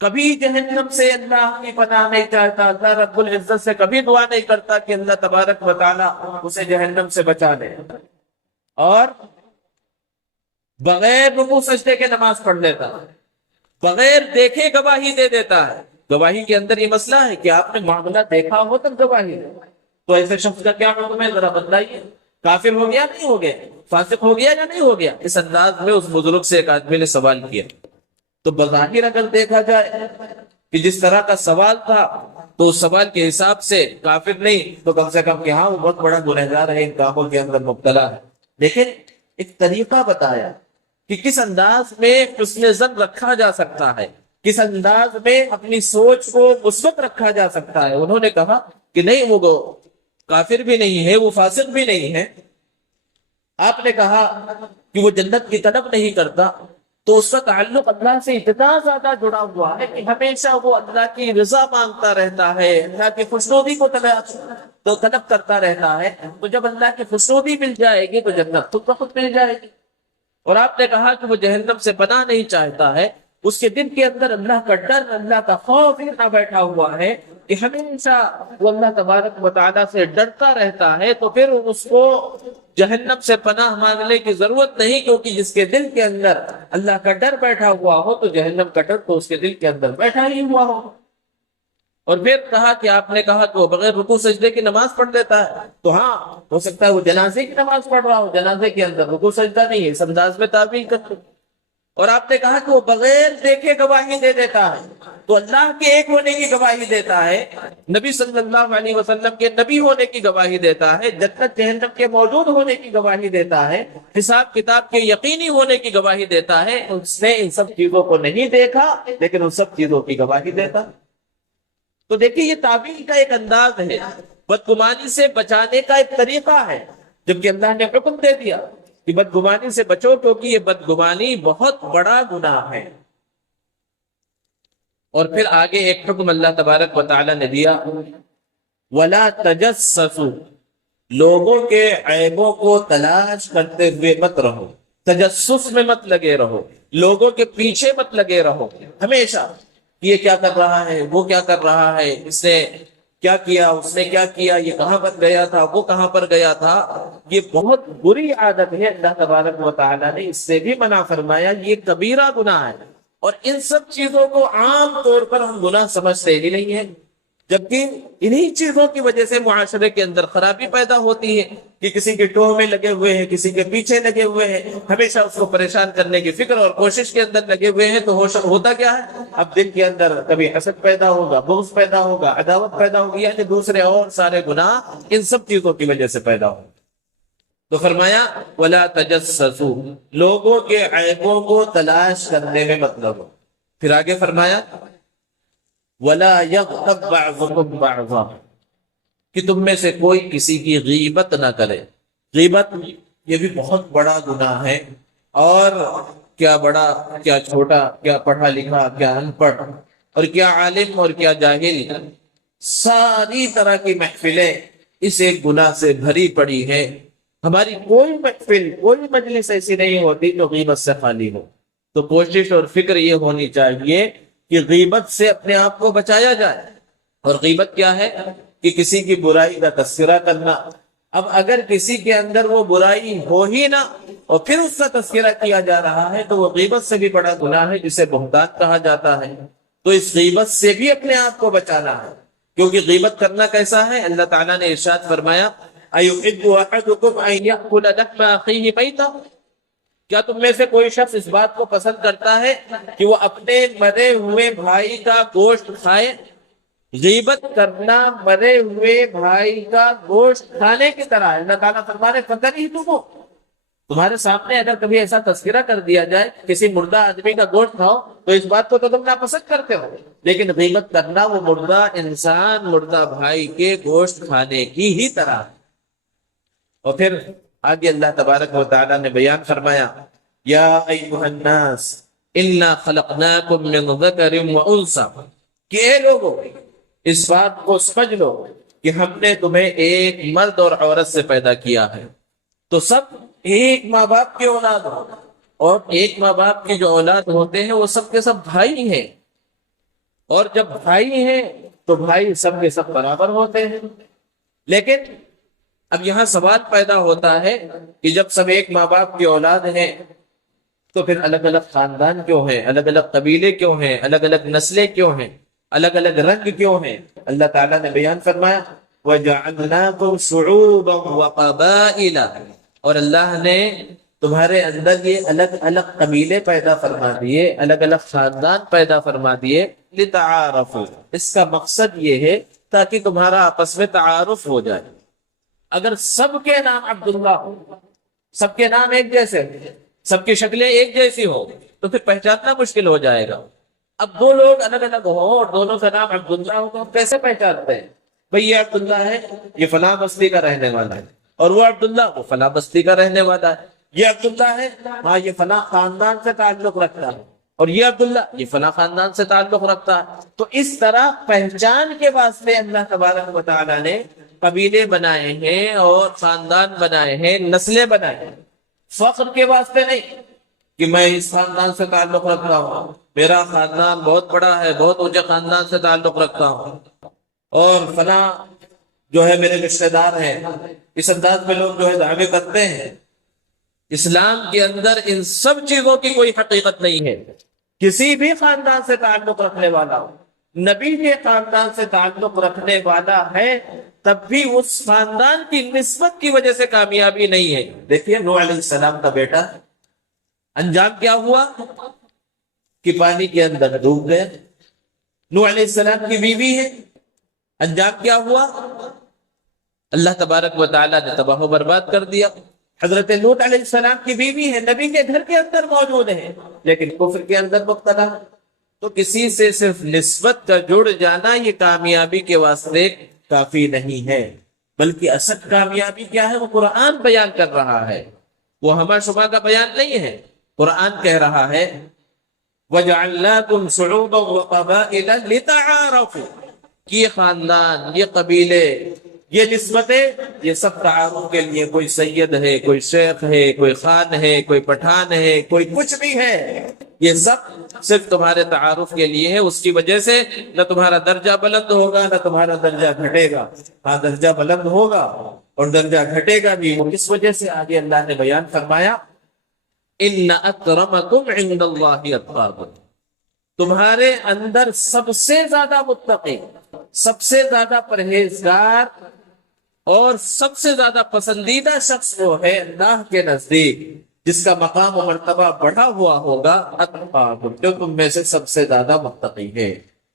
کبھی جہنم سے اللہ کی پناہ نہیں چاہتا، اللہ رب العزت سے کبھی دعا نہیں کرتا کہ اللہ تبارک و تعالیٰ اسے جہنم سے بچا لے، اور بغیر رکوع سجدے کے نماز پڑھ لیتا، بغیر دیکھے گواہی دے دیتا ہے۔ گواہی کے اندر یہ مسئلہ ہے کہ آپ نے معاملہ دیکھا ہو تب گواہی دے، تو ایسے شخص کا کیا حکم ہے ذرا بتلائیے؟ کافر ہو گیا نہیں ہو گیا؟ فاسق ہو گیا یا نہیں ہو گیا؟ اس انداز میں اس بزرگ سے ایک آدمی نے سوال کیا۔ تو بظاہر اگر دیکھا جائے کہ جس طرح کا سوال تھا تو اس سوال کے حساب سے کافر نہیں تو کم سے کم کہ ہاں وہ بہت بڑا گنہگار ہے، ان کاموں کے اندر مبتلا ہے، لیکن ایک طریقہ بتایا کہ کس انداز میں حسن ظن رکھا جا سکتا ہے، کس انداز میں اپنی سوچ کو مثبت رکھا جا سکتا ہے۔ انہوں نے کہا کہ نہیں، وہ کافر بھی نہیں ہے، وہ فاسق بھی نہیں ہے۔ آپ نے کہا کہ وہ جنت کی طلب نہیں کرتا، تو اس کا تعلق اللہ سے اتنا زیادہ جڑا ہوا ہے کہ ہمیشہ وہ اللہ کی رضا مانگتا رہتا ہے، اللہ کی خوشنودی کو طلب کرتا رہتا ہے۔ تو جب اللہ کی خوشنودی مل جائے گی تو جنت خود بخود مل جائے گی۔ اور آپ نے کہا کہ وہ جہنم سے پناہ نہیں چاہتا ہے، اس کے دل کے اندر اللہ کا ڈر، اللہ کا خوف اتنا بیٹھا ہوا ہے کہ ہمیشہ وہ اللہ تبارک و تعالیٰ سے ڈرتا رہتا ہے، تو پھر اس کو جہنم سے پناہ مانگنے کی ضرورت نہیں، کیونکہ جس کے دل کے اندر اللہ کا ڈر بیٹھا ہوا ہو تو جہنم کا ڈر تو اس کے دل کے اندر بیٹھا ہی ہوا ہو۔ اور پھر کہا کہ آپ نے کہا کہ وہ بغیر رکوع سجدے کی نماز پڑھ لیتا ہے، تو ہاں ہو سکتا ہے وہ جنازے کی نماز پڑھ رہا ہو، جنازے کے اندر رکوع سجدہ نہیں ہے، اس انداز میں تعبیر کرتے۔ اور آپ نے کہا کہ وہ بغیر دیکھے گواہی دے دیتا ہے، تو اللہ کے ایک ہونے کی گواہی دیتا ہے، نبی صلی اللہ علیہ وسلم کے نبی ہونے کی گواہی دیتا ہے، جنت جہنم کے موجود ہونے کی گواہی دیتا ہے، حساب کتاب کے یقینی ہونے کی گواہی دیتا ہے۔ اس نے ان سب چیزوں کو نہیں دیکھا لیکن ان سب چیزوں کی گواہی دیتا۔ تو دیکھیے یہ تعبیر کا ایک انداز ہے، بدگمانی سے بچانے کا ایک طریقہ ہے، جبکہ اللہ نے حکم دے دیا کہ بدگمانی سے بچو، کیونکہ یہ بدگمانی بہت بڑا گناہ ہے۔ اور پھر آگے ایک حکم اللہ تبارک و تعالی نے دیا، وَلَا تَجَسَّسُوا، لوگوں کے عیبوں کو تلاش کرتے ہوئے مت رہو، تجسس میں مت لگے رہو، لوگوں کے پیچھے مت لگے رہو ہمیشہ، یہ کیا کر رہا ہے، وہ کیا کر رہا ہے، اس نے کیا کیا، اس نے کیا کیا، یہ کہاں پر گیا تھا، وہ کہاں پر گیا تھا۔ یہ بہت بری عادت ہے، اللہ تبارک و تعالیٰ نے اس سے بھی منع فرمایا، یہ کبیرہ گناہ ہے۔ اور ان سب چیزوں کو عام طور پر ہم گناہ سمجھتے ہی نہیں ہیں، جبکہ انہی چیزوں کی وجہ سے معاشرے کے اندر خرابی پیدا ہوتی ہے کہ کسی کے ٹوہ میں لگے ہوئے ہیں، کسی کے پیچھے لگے ہوئے ہیں، ہمیشہ اس کو پریشان کرنے کی فکر اور کوشش کے اندر لگے ہوئے ہیں، تو ہوتا کیا ہے، اب دل کے اندر کبھی حسد پیدا ہوگا، بغض پیدا ہوگا، عداوت پیدا ہوگی، یعنی دوسرے اور سارے گناہ ان سب چیزوں کی وجہ سے پیدا ہوں۔ تو فرمایا وَلَا تَجَسَّسُوا، لوگوں کے عیبوں کو تلاش کرنے میں مت لگو۔ پھر آگے فرمایا وَلَا يَغْتَبْ بَعْضُكُمْ بَعْضًا، کہ تم میں سے کوئی کسی کی غیبت نہ کرے۔ غیبت یہ بھی بہت بڑا گناہ ہے، اور کیا بڑا کیا چھوٹا، کیا پڑھا لکھا کیا ان پڑھ، اور کیا عالم اور کیا جاہل، ساری طرح کی محفلیں اس ایک گناہ سے بھری پڑی ہے۔ ہماری کوئی محفل، کوئی مجلس ایسی نہیں ہوتی جو غیبت سے خالی ہو۔ تو کوشش اور فکر یہ ہونی چاہیے کہ غیبت سے اپنے آپ کو بچایا جائے۔ اور غیبت کیا ہے کہ کسی کی برائی کا تذکرہ کرنا۔ اب اگر کسی کے اندر وہ برائی ہو ہی نہ اور پھر اس کا تذکرہ کیا جا رہا ہے تو وہ غیبت سے بھی بڑا گناہ ہے، جسے بہتان کہا جاتا ہے۔ تو اس غیبت سے بھی اپنے آپ کو بچانا ہے، کیونکہ غیبت کرنا کیسا ہے، اللہ تعالیٰ نے ارشاد فرمایا أَيُحِبُّ أَحَدُكُمْ أَن يَأْكُلَ لَحْمَ أَخِيهِ مَيْتًا، کیا تم میں سے کوئی شخص اس بات کو پسند کرتا ہے کہ وہ اپنے مرے ہوئے بھائی کا گوشت کھائے؟ غیبت کرنا مرے ہوئے بھائی کا گوشت کھانے کی طرح ہے۔ اللہ تعالیٰ فرمانے فَكَرِهْتُمُوهُ، تمہارے سامنے اگر کبھی ایسا تذکرہ کر دیا جائے کسی مردہ آدمی کا گوشت کھاؤ تو اس بات کو تو تم ناپسند کرتے ہو، لیکن غیبت کرنا وہ مردہ انسان، مردہ بھائی کے گوشت کھانے کی ہی طرح ہے۔ اور پھر آگے اللہ تبارک و تعالیٰ نے بیان فرمایا یا ایھا الناس انا خلقناکم من ذکر و انثی، کہ اے لوگو اس بات کو سمجھ لو کہ ہم نے تمہیں ایک مرد اور عورت سے پیدا کیا ہے۔ تو سب ایک ماں باپ کی اولاد ہو، اور ایک ماں باپ کی جو اولاد ہوتے ہیں وہ سب کے سب بھائی ہیں، اور جب بھائی ہیں تو بھائی سب کے سب برابر ہوتے ہیں۔ لیکن اب یہاں سوال پیدا ہوتا ہے کہ جب سب ایک ماں باپ کی اولاد ہیں تو پھر الگ الگ خاندان کیوں ہیں، الگ الگ قبیلے کیوں ہیں، الگ الگ نسلیں کیوں ہیں، الگ الگ رنگ کیوں ہیں؟ اللہ تعالیٰ نے بیان فرمایا وَجَعَلْنَاكُمْ شُعُوبًا وَقَبَائِلًا، اور اللہ نے تمہارے اندر یہ الگ الگ قبیلے پیدا فرما دیے، الگ الگ خاندان پیدا فرما دیے، لِتَعَارَفُوا، اس کا مقصد یہ ہے تاکہ تمہارا آپس میں تعارف ہو جائے۔ اگر سب کے نام عبداللہ ہو، سب کے نام ایک جیسے، سب کی شکلیں ایک جیسی ہو، تو پھر پہچاننا مشکل ہو جائے گا۔ اب دو لوگ الگ الگ ہوں اور دونوں کا نام عبداللہ ہو تو ہم کیسے پہچانتے ہیں بھئی یہ عبداللہ ہے، یہ فلاں بستی کا رہنے والا ہے، اور وہ عبداللہ وہ فلاں بستی کا رہنے والا ہے۔ یہ عبداللہ ہے، ہاں یہ فلاں خاندان سے تعلق رکھتا ہے، اور یہ عبداللہ یہ فلاں خاندان سے تعلق رکھتا ہے۔ تو اس طرح پہچان کے واسطے اللہ تبارک و تعالیٰ نے قبیلے بنائے ہیں اور خاندان بنائے ہیں، نسلیں بنائے ہیں، فخر کے واسطے نہیں کہ میں اس خاندان سے تعلق رکھتا ہوں، میرا خاندان بہت بڑا ہے، بہت اونچے خاندان سے تعلق رکھتا ہوں، اور فلاں جو ہے میرے رشتہ دار ہیں۔ اس انداز میں لوگ جو ہے دعوے کرتے ہیں۔ اسلام کے اندر ان سب چیزوں کی کوئی حقیقت نہیں ہے۔ کسی بھی خاندان سے تعلق رکھنے والا ہو، نبی کے خاندان سے تعلق رکھنے والا ہے، تب بھی اس خاندان کی نسبت کی وجہ سے کامیابی نہیں ہے۔ دیکھیے نوح علیہ السلام کا بیٹا، انجام کیا ہوا کہ پانی کے اندر ڈوب گئے۔ نوح علیہ السلام کی بیوی ہے، انجام کیا ہوا؟ اللہ تبارک و تعالیٰ نے تباہ و برباد کر دیا۔ حضرت لوط علیہ السلام کی بیوی ہے، نبی کے گھر کے اندر موجود ہے، لیکن کفر کے اندر مبتلا۔ تو کسی سے صرف نسبت کا جڑ جانا یہ کامیابی کے واسطے کافی نہیں ہے، بلکہ اصل کامیابی کیا ہے وہ قرآن بیان کر رہا ہے، وہ ہمہ شبہ کا بیان نہیں ہے۔ قرآن کہہ رہا ہے وَجَعَلْنَاكُمْ شُعُوبًا وَقَبَائِلًا لِتَعَارَفُوا، کہ یہ خاندان، یہ قبیلے، یہ نسبتیں، یہ سب تعارف کے لیے، کوئی سید ہے، کوئی شیخ ہے، کوئی خان ہے، کوئی پٹھان ہے، کوئی کچھ بھی ہے، یہ سب صرف تمہارے تعارف کے لیے ہے۔ اس کی وجہ سے نہ تمہارا درجہ بلند ہوگا نہ تمہارا درجہ گھٹے گا، ہاں درجہ بلند ہوگا اور درجہ گھٹے گا بھی۔ اس وجہ سے آگے اللہ نے بیان فرمایا ان اکرمکم عند اللہ اتقاکم، تمہارے اندر سب سے زیادہ متقی، سب سے زیادہ پرہیزگار اور سب سے زیادہ پسندیدہ شخص وہ ہے اللہ کے نزدیک جس کا مقام و مرتبہ بڑھا ہوا ہوگا، اتقاکم، جو تم میں سے سب سے زیادہ متقی ہے،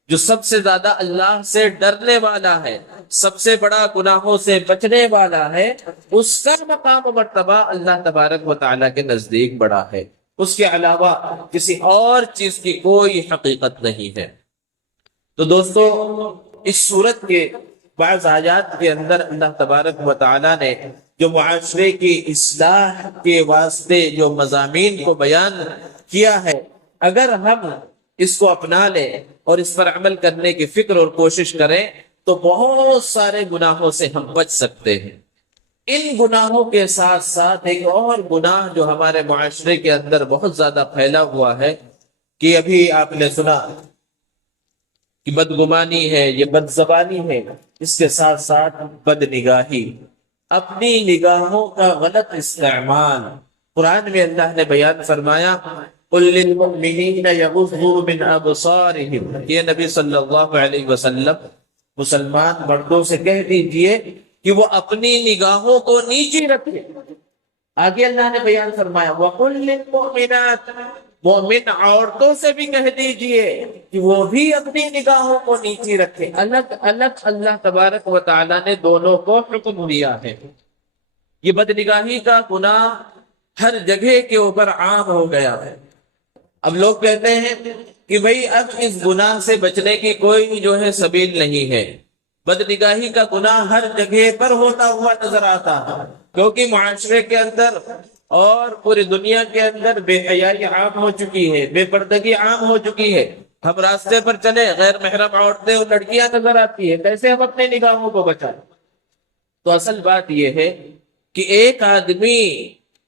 جو سب سے زیادہ اللہ سے ڈرنے والا ہے، سب سے بڑا گناہوں سے بچنے والا ہے، اس کا مقام و مرتبہ اللہ تبارک و تعالیٰ کے نزدیک بڑا ہے۔ اس کے علاوہ کسی اور چیز کی کوئی حقیقت نہیں ہے۔ تو دوستو، اس سورت کے بعض آیات کے اندر اللہ تبارک و تعالیٰ نے جو معاشرے کی اصلاح کے واسطے جو مضامین کو بیان کیا ہے، اگر ہم اس کو اپنا لیں اور اس پر عمل کرنے کی فکر اور کوشش کریں تو بہت سارے گناہوں سے ہم بچ سکتے ہیں۔ ان گناہوں کے ساتھ ساتھ ایک اور گناہ جو ہمارے معاشرے کے اندر بہت زیادہ پھیلا ہوا ہے، کہ ابھی آپ نے سنا کہ بدگمانی ہے، یہ بد زبانی ہے، اس کے ساتھ ساتھ بد نگاہی، اپنی نگاہوں کا غلط استعمال۔ قرآن میں اللہ نے بیان فرمایا قُلْ لِلْمُؤْمِنِينَ يَغُضُّوا مِنْ أَبْصَارِهِمْ، یہ نبی صلی اللہ علیہ وسلم مسلمان مردوں سے کہہ دیجئے کہ وہ اپنی نگاہوں کو نیچی رکھے۔ آگے اللہ نے بیان فرمایا وَقُلْ لِلْمُؤْمِنَاتِ، مومن عورتوں سے بھی کہہ دیجئے کہ وہ بھی اپنی نگاہوں کو نیچی رکھے۔ الگ الگ اللہ تبارک و تعالیٰ نے دونوں کو حکم دیا ہے۔ یہ بدنگاہی کا گناہ ہر جگہ کے اوپر عام ہو گیا ہے۔ اب لوگ کہتے ہیں کہ بھئی اب اس گناہ سے بچنے کی کوئی جو ہے سبیل نہیں ہے۔ بدنگاہی کا گناہ ہر جگہ پر ہوتا ہوا نظر آتا ہے، کیونکہ معاشرے کے اندر اور پوری دنیا کے اندر بے حیائی عام ہو چکی ہے، بے پردگی عام ہو چکی ہے۔ ہم راستے پر چلے، غیر محرم عورتیں اور لڑکیاں نظر آتی ہیں، کیسے ہم اپنے نگاہوں کو بچائیں؟ تو اصل بات یہ ہے کہ ایک آدمی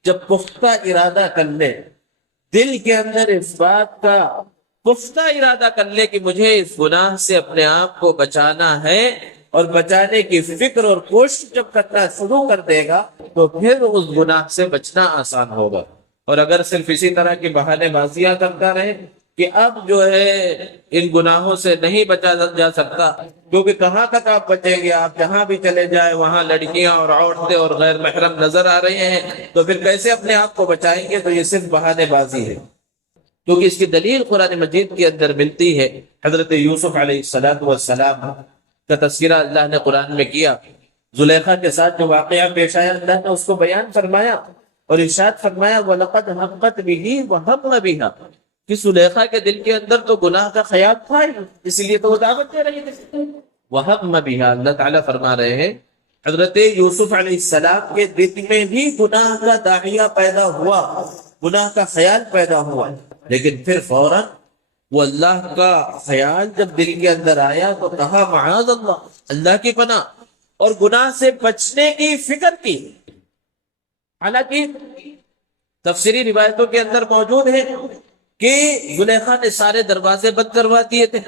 جب پختہ ارادہ کر لے، دل کے اندر اس بات کا پختہ ارادہ کر لے کہ مجھے اس گناہ سے اپنے آپ کو بچانا ہے، اور بچانے کی فکر اور کوشش جب کرنا شروع کر دے گا تو پھر اس گناہ سے بچنا آسان ہوگا۔ اور اگر صرف اسی طرح کی بہانے بازیاں کرتا رہے کہ اب جو ہے ان گناہوں سے نہیں بچا جا سکتا، کیونکہ کہاں تک آپ بچیں گے؟ آپ جہاں بھی چلے جائیں وہاں لڑکیاں اور عورتیں اور غیر محرم نظر آ رہے ہیں، تو پھر کیسے اپنے آپ کو بچائیں گے؟ تو یہ صرف بہانے بازی ہے، کیونکہ اس کی دلیل قرآن مجید کے اندر ملتی ہے۔ حضرت یوسف علیہ السلام کا تذکرہ اللہ نے قرآن میں کیا، زلیخا کے ساتھ جو واقعہ پیش آیا اللہ نے اس کو بیان فرمایا اور ارشاد فرمایا وَلَقَدْ هَمَّتْ بِهِ وَهَمَّ بِهَا، کہ زلیخا کے دل کے اندر تو گناہ کا خیال تھا، اس لیے تو وہ دعوت دے رہی تھی۔ وَهَمَّ بِهَا، اللہ تعالیٰ فرما رہے ہیں حضرت یوسف علیہ السلام کے دل میں بھی گناہ کا داعیہ پیدا ہوا، گناہ کا خیال پیدا ہوا، لیکن پھر فوراً وہ اللہ کا خیال جب دل کے اندر آیا تو کہا معاذ اللہ، اللہ کی پناہ، اور گناہ سے بچنے کی فکر کی۔ حالانکہ تفسیری روایتوں کے اندر موجود ہے کہ زلیخا نے سارے دروازے بند کروا دیے تھے،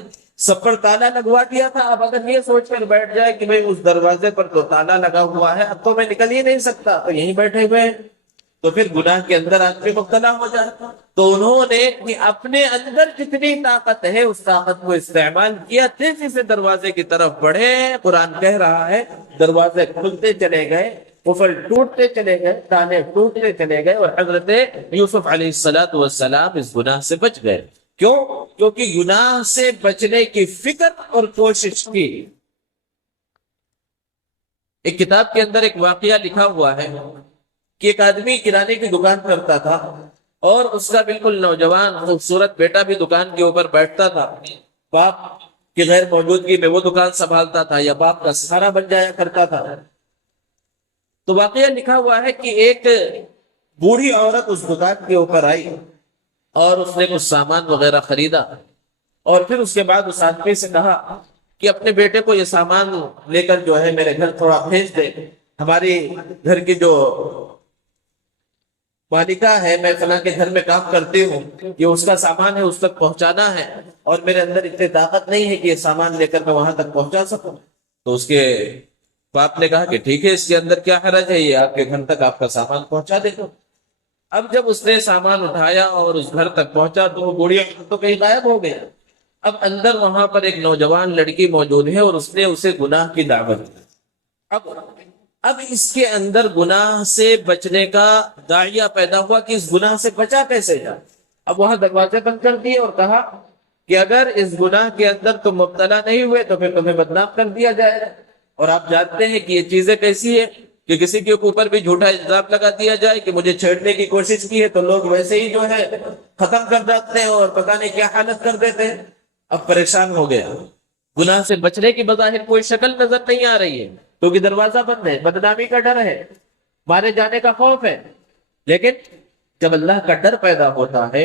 سب پر تالا لگوا دیا تھا۔ اب اگر یہ سوچ کر بیٹھ جائے کہ بھئی اس دروازے پر تو تالا لگا ہوا ہے، اب تو میں نکل ہی نہیں سکتا، تو یہیں بیٹھے ہوئے ہیں، تو پھر گناہ کے اندر آدمی مبتلا ہو جاتا۔ تو انہوں نے اپنے اندر جتنی طاقت ہے اس طاقت کو استعمال کیا، تیزی سے دروازے کی طرف بڑھے۔ قرآن کہہ رہا ہے دروازے کھلتے چلے گئے، قفل ٹوٹتے چلے گئے، تانے ٹوٹتے چلے گئے، اور حضرت یوسف علیہ السلام اس گناہ سے بچ گئے۔ کیوں؟ کیونکہ گناہ سے بچنے کی فکر اور کوشش کی۔ ایک کتاب کے اندر ایک واقعہ لکھا ہوا ہے کہ ایک آدمی کرانے کی دکان کرتا تھا اور اس کا بالکل نوجوان خوبصورت بیٹا بھی دکان کے اوپر بیٹھتا تھا۔ باپ کی غیر موجودگی میں وہ دکان سنبھالتا تھا یا باپ کا سہارا بن جایا کرتا تھا۔ تو واقعہ لکھا ہوا ہے کہ ایک بوڑھی عورت اس دکان کے اوپر آئی اور اس نے کچھ سامان وغیرہ خریدا، اور پھر اس کے بعد اس آدمی سے کہا کہ اپنے بیٹے کو یہ سامان لے کر جو ہے میرے گھر تھوڑا بھیج دے، ہماری گھر کی جو مالکہ ہے، میں فلاں کے گھر میں کام کرتی ہوں، یہ اس کا سامان ہے، اس تک پہنچانا ہے، اور میرے اندر اتنی طاقت نہیں ہے کہ یہ سامان لے کر میں وہاں تک پہنچا سکوں۔ تو اس کے باپ نے کہا کہ ٹھیک ہے، اس کے اندر کیا حرج ہے، یہ آپ کے گھر تک آپ کا سامان پہنچا دے گا۔ اب جب اس نے سامان اٹھایا اور اس گھر تک پہنچا تو وہ بوڑھی عورت تو کہیں غائب ہو گیا۔ اب اندر وہاں پر ایک نوجوان لڑکی موجود ہے اور اس نے اسے گناہ کی دعوت دی۔ اب اس کے اندر گناہ سے بچنے کا داعیہ پیدا ہوا کہ اس گناہ سے بچا کیسے جائے۔ اب وہاں دروازے بند کر دیے اور کہا کہ اگر اس گناہ کے اندر تم مبتلا نہیں ہوئے تو پھر تمہیں بدنام کر دیا جائے گا۔ اور آپ جانتے ہیں کہ یہ چیزیں کیسی ہے کہ کسی کے اوپر بھی جھوٹا الزام لگا دیا جائے کہ مجھے چھیڑنے کی کوشش کی ہے تو لوگ ویسے ہی جو ہے ختم کر جاتے ہیں اور پتہ نہیں کیا حالت کر دیتے ہیں۔ اب پریشان ہو گیا، گناہ سے بچنے کی بظاہر کوئی شکل نظر نہیں آ رہی ہے کیونکہ دروازہ بند ہے، بدنامی کا ڈر ہے، مارے جانے کا خوف ہے۔ لیکن جب اللہ کا ڈر پیدا ہوتا ہے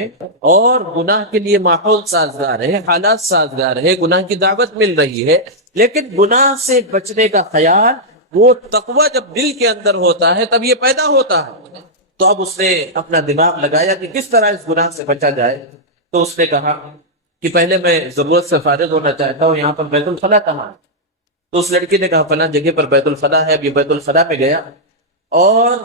اور گناہ کے لیے ماحول سازگار ہے، حالات سازگار ہے، گناہ کی دعوت مل رہی ہے، لیکن گناہ سے بچنے کا خیال، وہ تقوی جب دل کے اندر ہوتا ہے تب یہ پیدا ہوتا ہے۔ تو اب اس نے اپنا دماغ لگایا کہ کس طرح اس گناہ سے بچا جائے۔ تو اس نے کہا کہ پہلے میں ضرورت سے فارغ ہونا چاہتا ہوں، یہاں پر بیت الخلا کہاں ہے؟ تو اس لڑکی نے کہا فلاں جگہ پر بیت الخلا ہے۔ اب یہ بیت الخلا میں گیا اور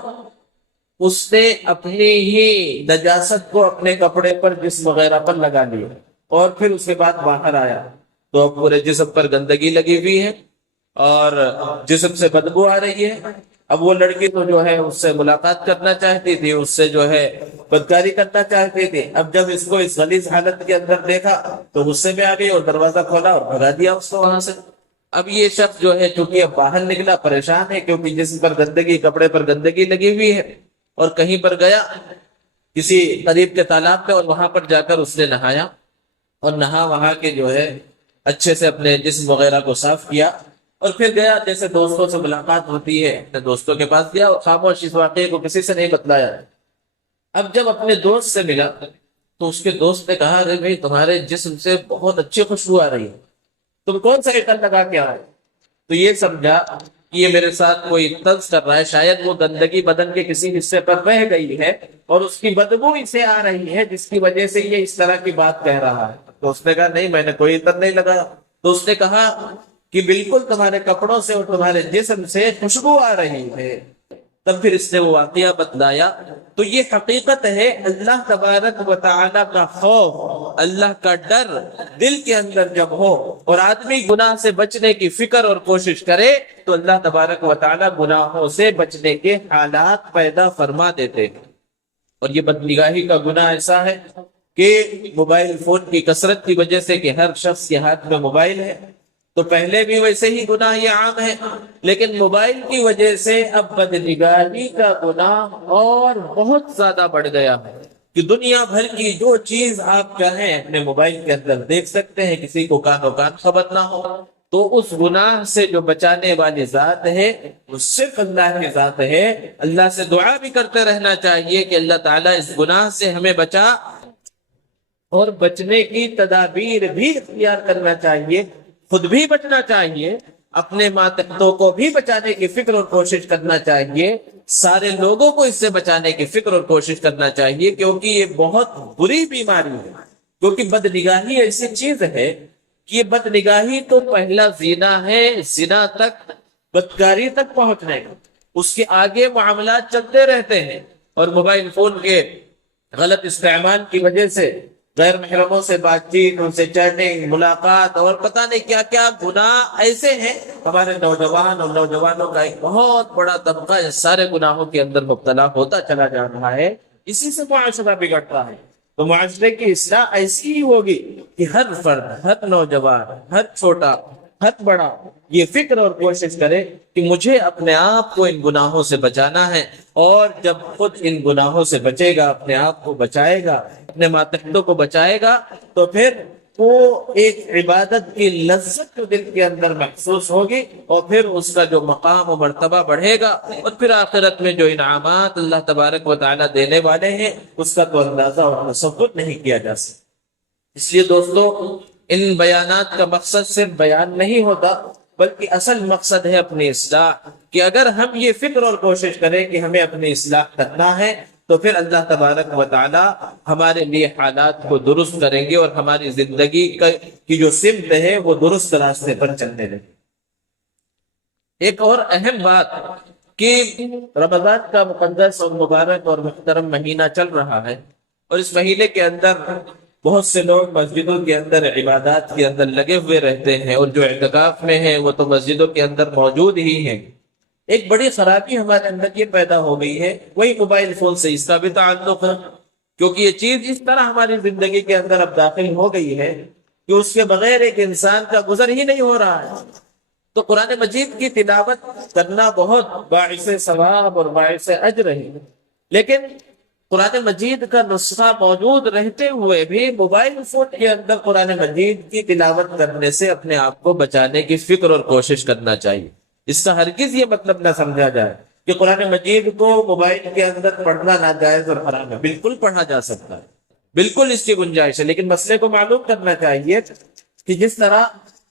اس نے اپنی ہی نجاست کو اپنے کپڑے پر، جسم وغیرہ پر لگا لیا، اور پھر اس کے بعد باہر آیا تو پورے جسم پر گندگی لگی ہوئی ہے اور جسم سے بدبو آ رہی ہے۔ اب وہ لڑکی تو جو ہے اس سے ملاقات کرنا چاہتی تھی، اس سے جو ہے بدکاری کرنا چاہتی تھی۔ اب جب اس کو اس غلیظ حالت کے اندر دیکھا تو غصے میں آ گئی اور دروازہ کھولا اور بھگا دیا اس کو وہاں سے۔ اب یہ شخص جو ہے چونکہ اب باہر نکلا پریشان ہے کیونکہ جسم پر گندگی، کپڑے پر گندگی لگی ہوئی ہے، اور کہیں پر گیا کسی قریب کے تالاب پہ اور وہاں پر جا کر اس نے نہایا، اور نہا وہاں کے جو ہے اچھے سے اپنے جسم وغیرہ کو صاف کیا، اور پھر گیا جیسے دوستوں سے ملاقات ہوتی ہے، اپنے دوستوں کے پاس گیا اور خاموش اس واقعے کو کسی سے نہیں بتلایا۔ اب جب اپنے دوست سے ملا تو اس کے دوست نے کہا ارے بھائی تمہارے جسم سے بہت اچھی خوشبو آ رہی ہے، تم کون سا عطر لگا کے آئے؟ تو یہ سمجھا کہ یہ میرے ساتھ کوئی طنز کر رہا ہے، شاید وہ گندگی بدن کے کسی حصے پر رہ گئی ہے اور اس کی بدبو اسے آ رہی ہے جس کی وجہ سے یہ اس طرح کی بات کہہ رہا ہے۔ تو اس نے کہا نہیں میں نے کوئی عطر نہیں لگایا۔ تو اس نے کہا کہ بالکل تمہارے کپڑوں سے اور تمہارے جسم سے خوشبو آ رہی ہے۔ تب پھر اس نے وہ واقعہ بتلایا۔ تو یہ حقیقت ہے، اللہ تبارک و تعالی کا خوف، اللہ کا ڈر دل کے اندر جب ہو اور آدمی گناہ سے بچنے کی فکر اور کوشش کرے تو اللہ تبارک و تعالی گناہوں سے بچنے کے حالات پیدا فرما دیتے ہیں۔ اور یہ بدنگاہی کا گناہ ایسا ہے کہ موبائل فون کی کثرت کی وجہ سے کہ ہر شخص کے ہاتھ میں موبائل ہے، تو پہلے بھی ویسے ہی گناہ یہ عام ہے، لیکن موبائل کی وجہ سے اب بدنگاہی کا گناہ اور بہت زیادہ بڑھ گیا ہے کہ دنیا بھر کی جو چیز آپ چاہیں اپنے موبائل کے اندر دیکھ سکتے ہیں، کسی کو کانوں کان خبر نہ ہو۔ تو اس گناہ سے جو بچانے والی ذات ہے وہ صرف اللہ کی ذات ہے۔ اللہ سے دعا بھی کرتے رہنا چاہیے کہ اللہ تعالیٰ اس گناہ سے ہمیں بچا، اور بچنے کی تدابیر بھی اختیار کرنا چاہیے، خود بھی بچنا چاہیے، اپنے ماتحتوں کو بھی بچانے کی فکر اور کوشش کرنا چاہیے، سارے لوگوں کو اس سے بچانے کی فکر اور کوشش کرنا چاہیے، کیونکہ یہ بہت بری بیماری ہے۔ کیونکہ بدنگاہی ایسی چیز ہے کہ یہ بدنگاہی تو پہلا زنا ہے، زنا تک، بدکاری تک پہنچنے کا، اس کے آگے معاملات چلتے رہتے ہیں، اور موبائل فون کے غلط استعمال کی وجہ سے غیر محرموں سے بات چیت، ان سے چیٹنگ، ملاقات اور پتہ نہیں کیا کیا گناہ ایسے ہیں۔ ہمارے نوجوان اور نوجوانوں کا ایک بہت بڑا طبقہ اس سارے گناہوں کے اندر مبتلا ہوتا چلا جا رہا ہے، اسی سے معاشرہ بگڑ رہا ہے۔ تو معاشرے کی اصلاح ایسی ہی ہوگی کہ ہر فرد، ہر نوجوان، ہر چھوٹا، ہر بڑا یہ فکر اور کوشش کرے کہ مجھے اپنے آپ کو ان گناہوں سے بچانا ہے، اور جب خود ان گناہوں سے بچے گا، اپنے آپ کو بچائے گا، اپنے ماتحتوں کو بچائے گا، تو پھر وہ ایک عبادت کی لذت جو دل کے اندر محسوس ہوگی، اور پھر اس کا جو مقام و مرتبہ بڑھے گا، اور پھر آخرت میں جو انعامات اللہ تبارک و تعالیٰ دینے والے ہیں اس کا تو اندازہ اور تصور نہیں کیا جا سکتا۔ اس لیے دوستو، ان بیانات کا مقصد صرف بیان نہیں ہوتا، بلکہ اصل مقصد ہے اپنی اصلاح، کہ اگر ہم یہ فکر اور کوشش کریں کہ ہمیں اپنی اصلاح کرنا ہے تو پھر اللہ تبارک و تعالی ہمارے لیے حالات کو درست کریں گے، اور ہماری زندگی کی جو سمت ہے وہ درست راستے پر چلنے لگے۔ ایک اور اہم بات کہ رمضان کا مقدس اور مبارک اور محترم مہینہ چل رہا ہے، اور اس مہینے کے اندر بہت سے لوگ مسجدوں کے اندر عبادات کے اندر لگے ہوئے رہتے ہیں، اور جو اعتکاف میں ہیں وہ تو مسجدوں کے اندر موجود ہی ہیں۔ ایک بڑی خرابی ہمارے اندر یہ پیدا ہو گئی ہے، وہی موبائل فون سے اس کا بھی تعلق ہے، کیونکہ یہ چیز اس طرح ہماری زندگی کے اندر اب داخل ہو گئی ہے کہ اس کے بغیر ایک انسان کا گزر ہی نہیں ہو رہا ہے۔ تو قرآن مجید کی تلاوت کرنا بہت باعث ثواب اور باعث اجر ہے، لیکن قرآن مجید کا نسخہ موجود رہتے ہوئے بھی موبائل فون کے اندر قرآن مجید کی تلاوت کرنے سے اپنے آپ کو بچانے کی فکر اور کوشش کرنا چاہیے۔ اس کا ہرگز یہ مطلب نہ سمجھا جائے کہ قرآن مجید کو موبائل کے اندر پڑھنا ناجائز اور حرام ہے۔ بالکل پڑھا جا سکتا ہے، بالکل اس کی گنجائش ہے، لیکن مسئلے کو معلوم کرنا چاہیے کہ جس طرح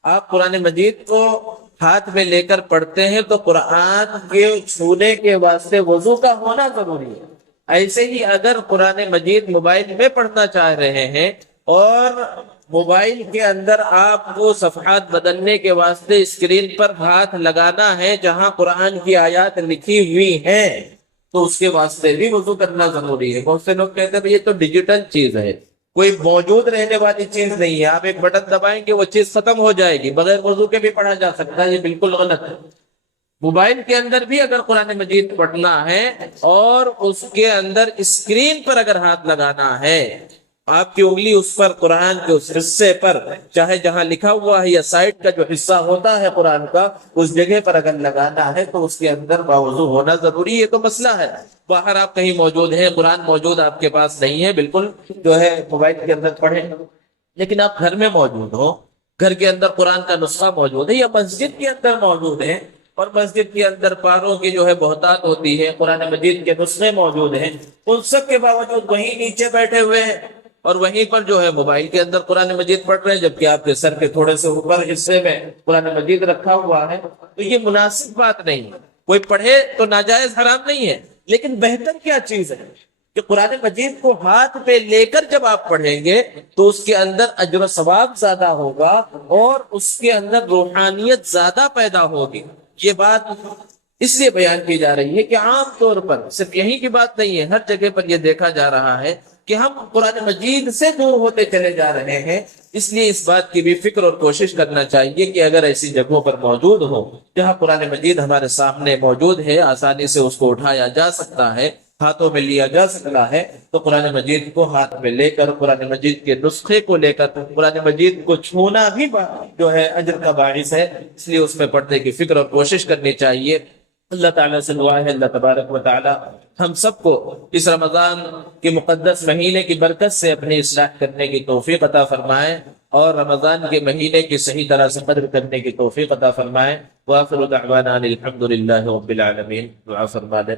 آپ قرآن مجید کو ہاتھ میں لے کر پڑھتے ہیں تو قرآن کے چھونے کے واسطے وضو کا ہونا ضروری ہے، ایسے ہی اگر قرآن مجید موبائل میں پڑھنا چاہ رہے ہیں اور موبائل کے اندر آپ کو صفحات بدلنے کے واسطے اسکرین پر ہاتھ لگانا ہے جہاں قرآن کی آیات لکھی ہوئی ہیں، تو اس کے واسطے بھی وضو کرنا ضروری ہے۔ بہت سے لوگ کہتے ہیں یہ تو ڈیجیٹل چیز ہے، کوئی موجود رہنے والی چیز نہیں ہے، آپ ایک بٹن دبائیں گے وہ چیز ختم ہو جائے گی، بغیر وضو کے بھی پڑھا جا سکتا ہے۔ یہ بالکل غلط ہے۔ موبائل کے اندر بھی اگر قرآن مجید پڑھنا ہے اور اس کے اندر اسکرین پر اگر ہاتھ لگانا ہے، آپ کی انگلی اس پر قرآن کے اس حصے پر، چاہے جہاں لکھا ہوا ہے یا سائٹ کا جو حصہ ہوتا ہے قرآن کا، اس جگہ پر اگر لگانا ہے تو اس کے اندر باوضو ہونا ضروری ہے۔ یہ تو مسئلہ ہے۔ باہر آپ کہیں موجود ہیں، قرآن موجود آپ کے پاس نہیں ہے، بالکل جو ہے موبائل کے اندر پڑھیں، لیکن آپ گھر میں موجود ہو، گھر کے اندر قرآن کا نسخہ موجود ہے یا مسجد کے اندر موجود ہے، اور مسجد کے اندر پاروں کی جو ہے بہتات ہوتی ہے، قرآن مجید کے نسخے موجود ہیں، ان سب کے باوجود وہیں نیچے بیٹھے ہوئے ہیں اور وہیں پر جو ہے موبائل کے اندر قرآن مجید پڑھ رہے ہیں، جبکہ آپ کے سر کے تھوڑے سے اوپر حصے میں قرآن مجید رکھا ہوا ہے، تو یہ مناسب بات نہیں ہے۔ کوئی پڑھے تو ناجائز حرام نہیں ہے، لیکن بہتر کیا چیز ہے کہ قرآن مجید کو ہاتھ پہ لے کر جب آپ پڑھیں گے تو اس کے اندر اجر و ثواب زیادہ ہوگا اور اس کے اندر روحانیت زیادہ پیدا ہوگی۔ یہ بات اس لیے بیان کی جا رہی ہے کہ عام طور پر صرف یہی کی بات نہیں ہے، ہر جگہ پر یہ دیکھا جا رہا ہے کہ ہم قرآن مجید سے دور ہوتے چلے جا رہے ہیں۔ اس لیے اس بات کی بھی فکر اور کوشش کرنا چاہیے کہ اگر ایسی جگہوں پر موجود ہو جہاں قرآن مجید ہمارے سامنے موجود ہے، آسانی سے اس کو اٹھایا جا سکتا ہے، ہاتھوں میں لیا جا سکتا ہے، تو قرآن مجید کو ہاتھ میں لے کر، قرآن مجید کے نسخے کو لے کر، قرآن مجید کو چھونا بھی جو ہے اجر کا باعث ہے، اس لیے اس میں پڑھنے کی فکر اور کوشش کرنی چاہیے۔ اللہ تعالیٰ سے دعا ہے اللہ تبارک و تعالیٰ ہم سب کو اس رمضان کے مقدس مہینے کی برکت سے اپنی اصلاح کرنے کی توفیق عطا فرمائے، اور رمضان کے مہینے کی صحیح طرح سے قدر کرنے کی توفیق عطا فرمائے۔ وآخر دعوانا الحمد للہ رب العالمین۔ دعا فرما دیں۔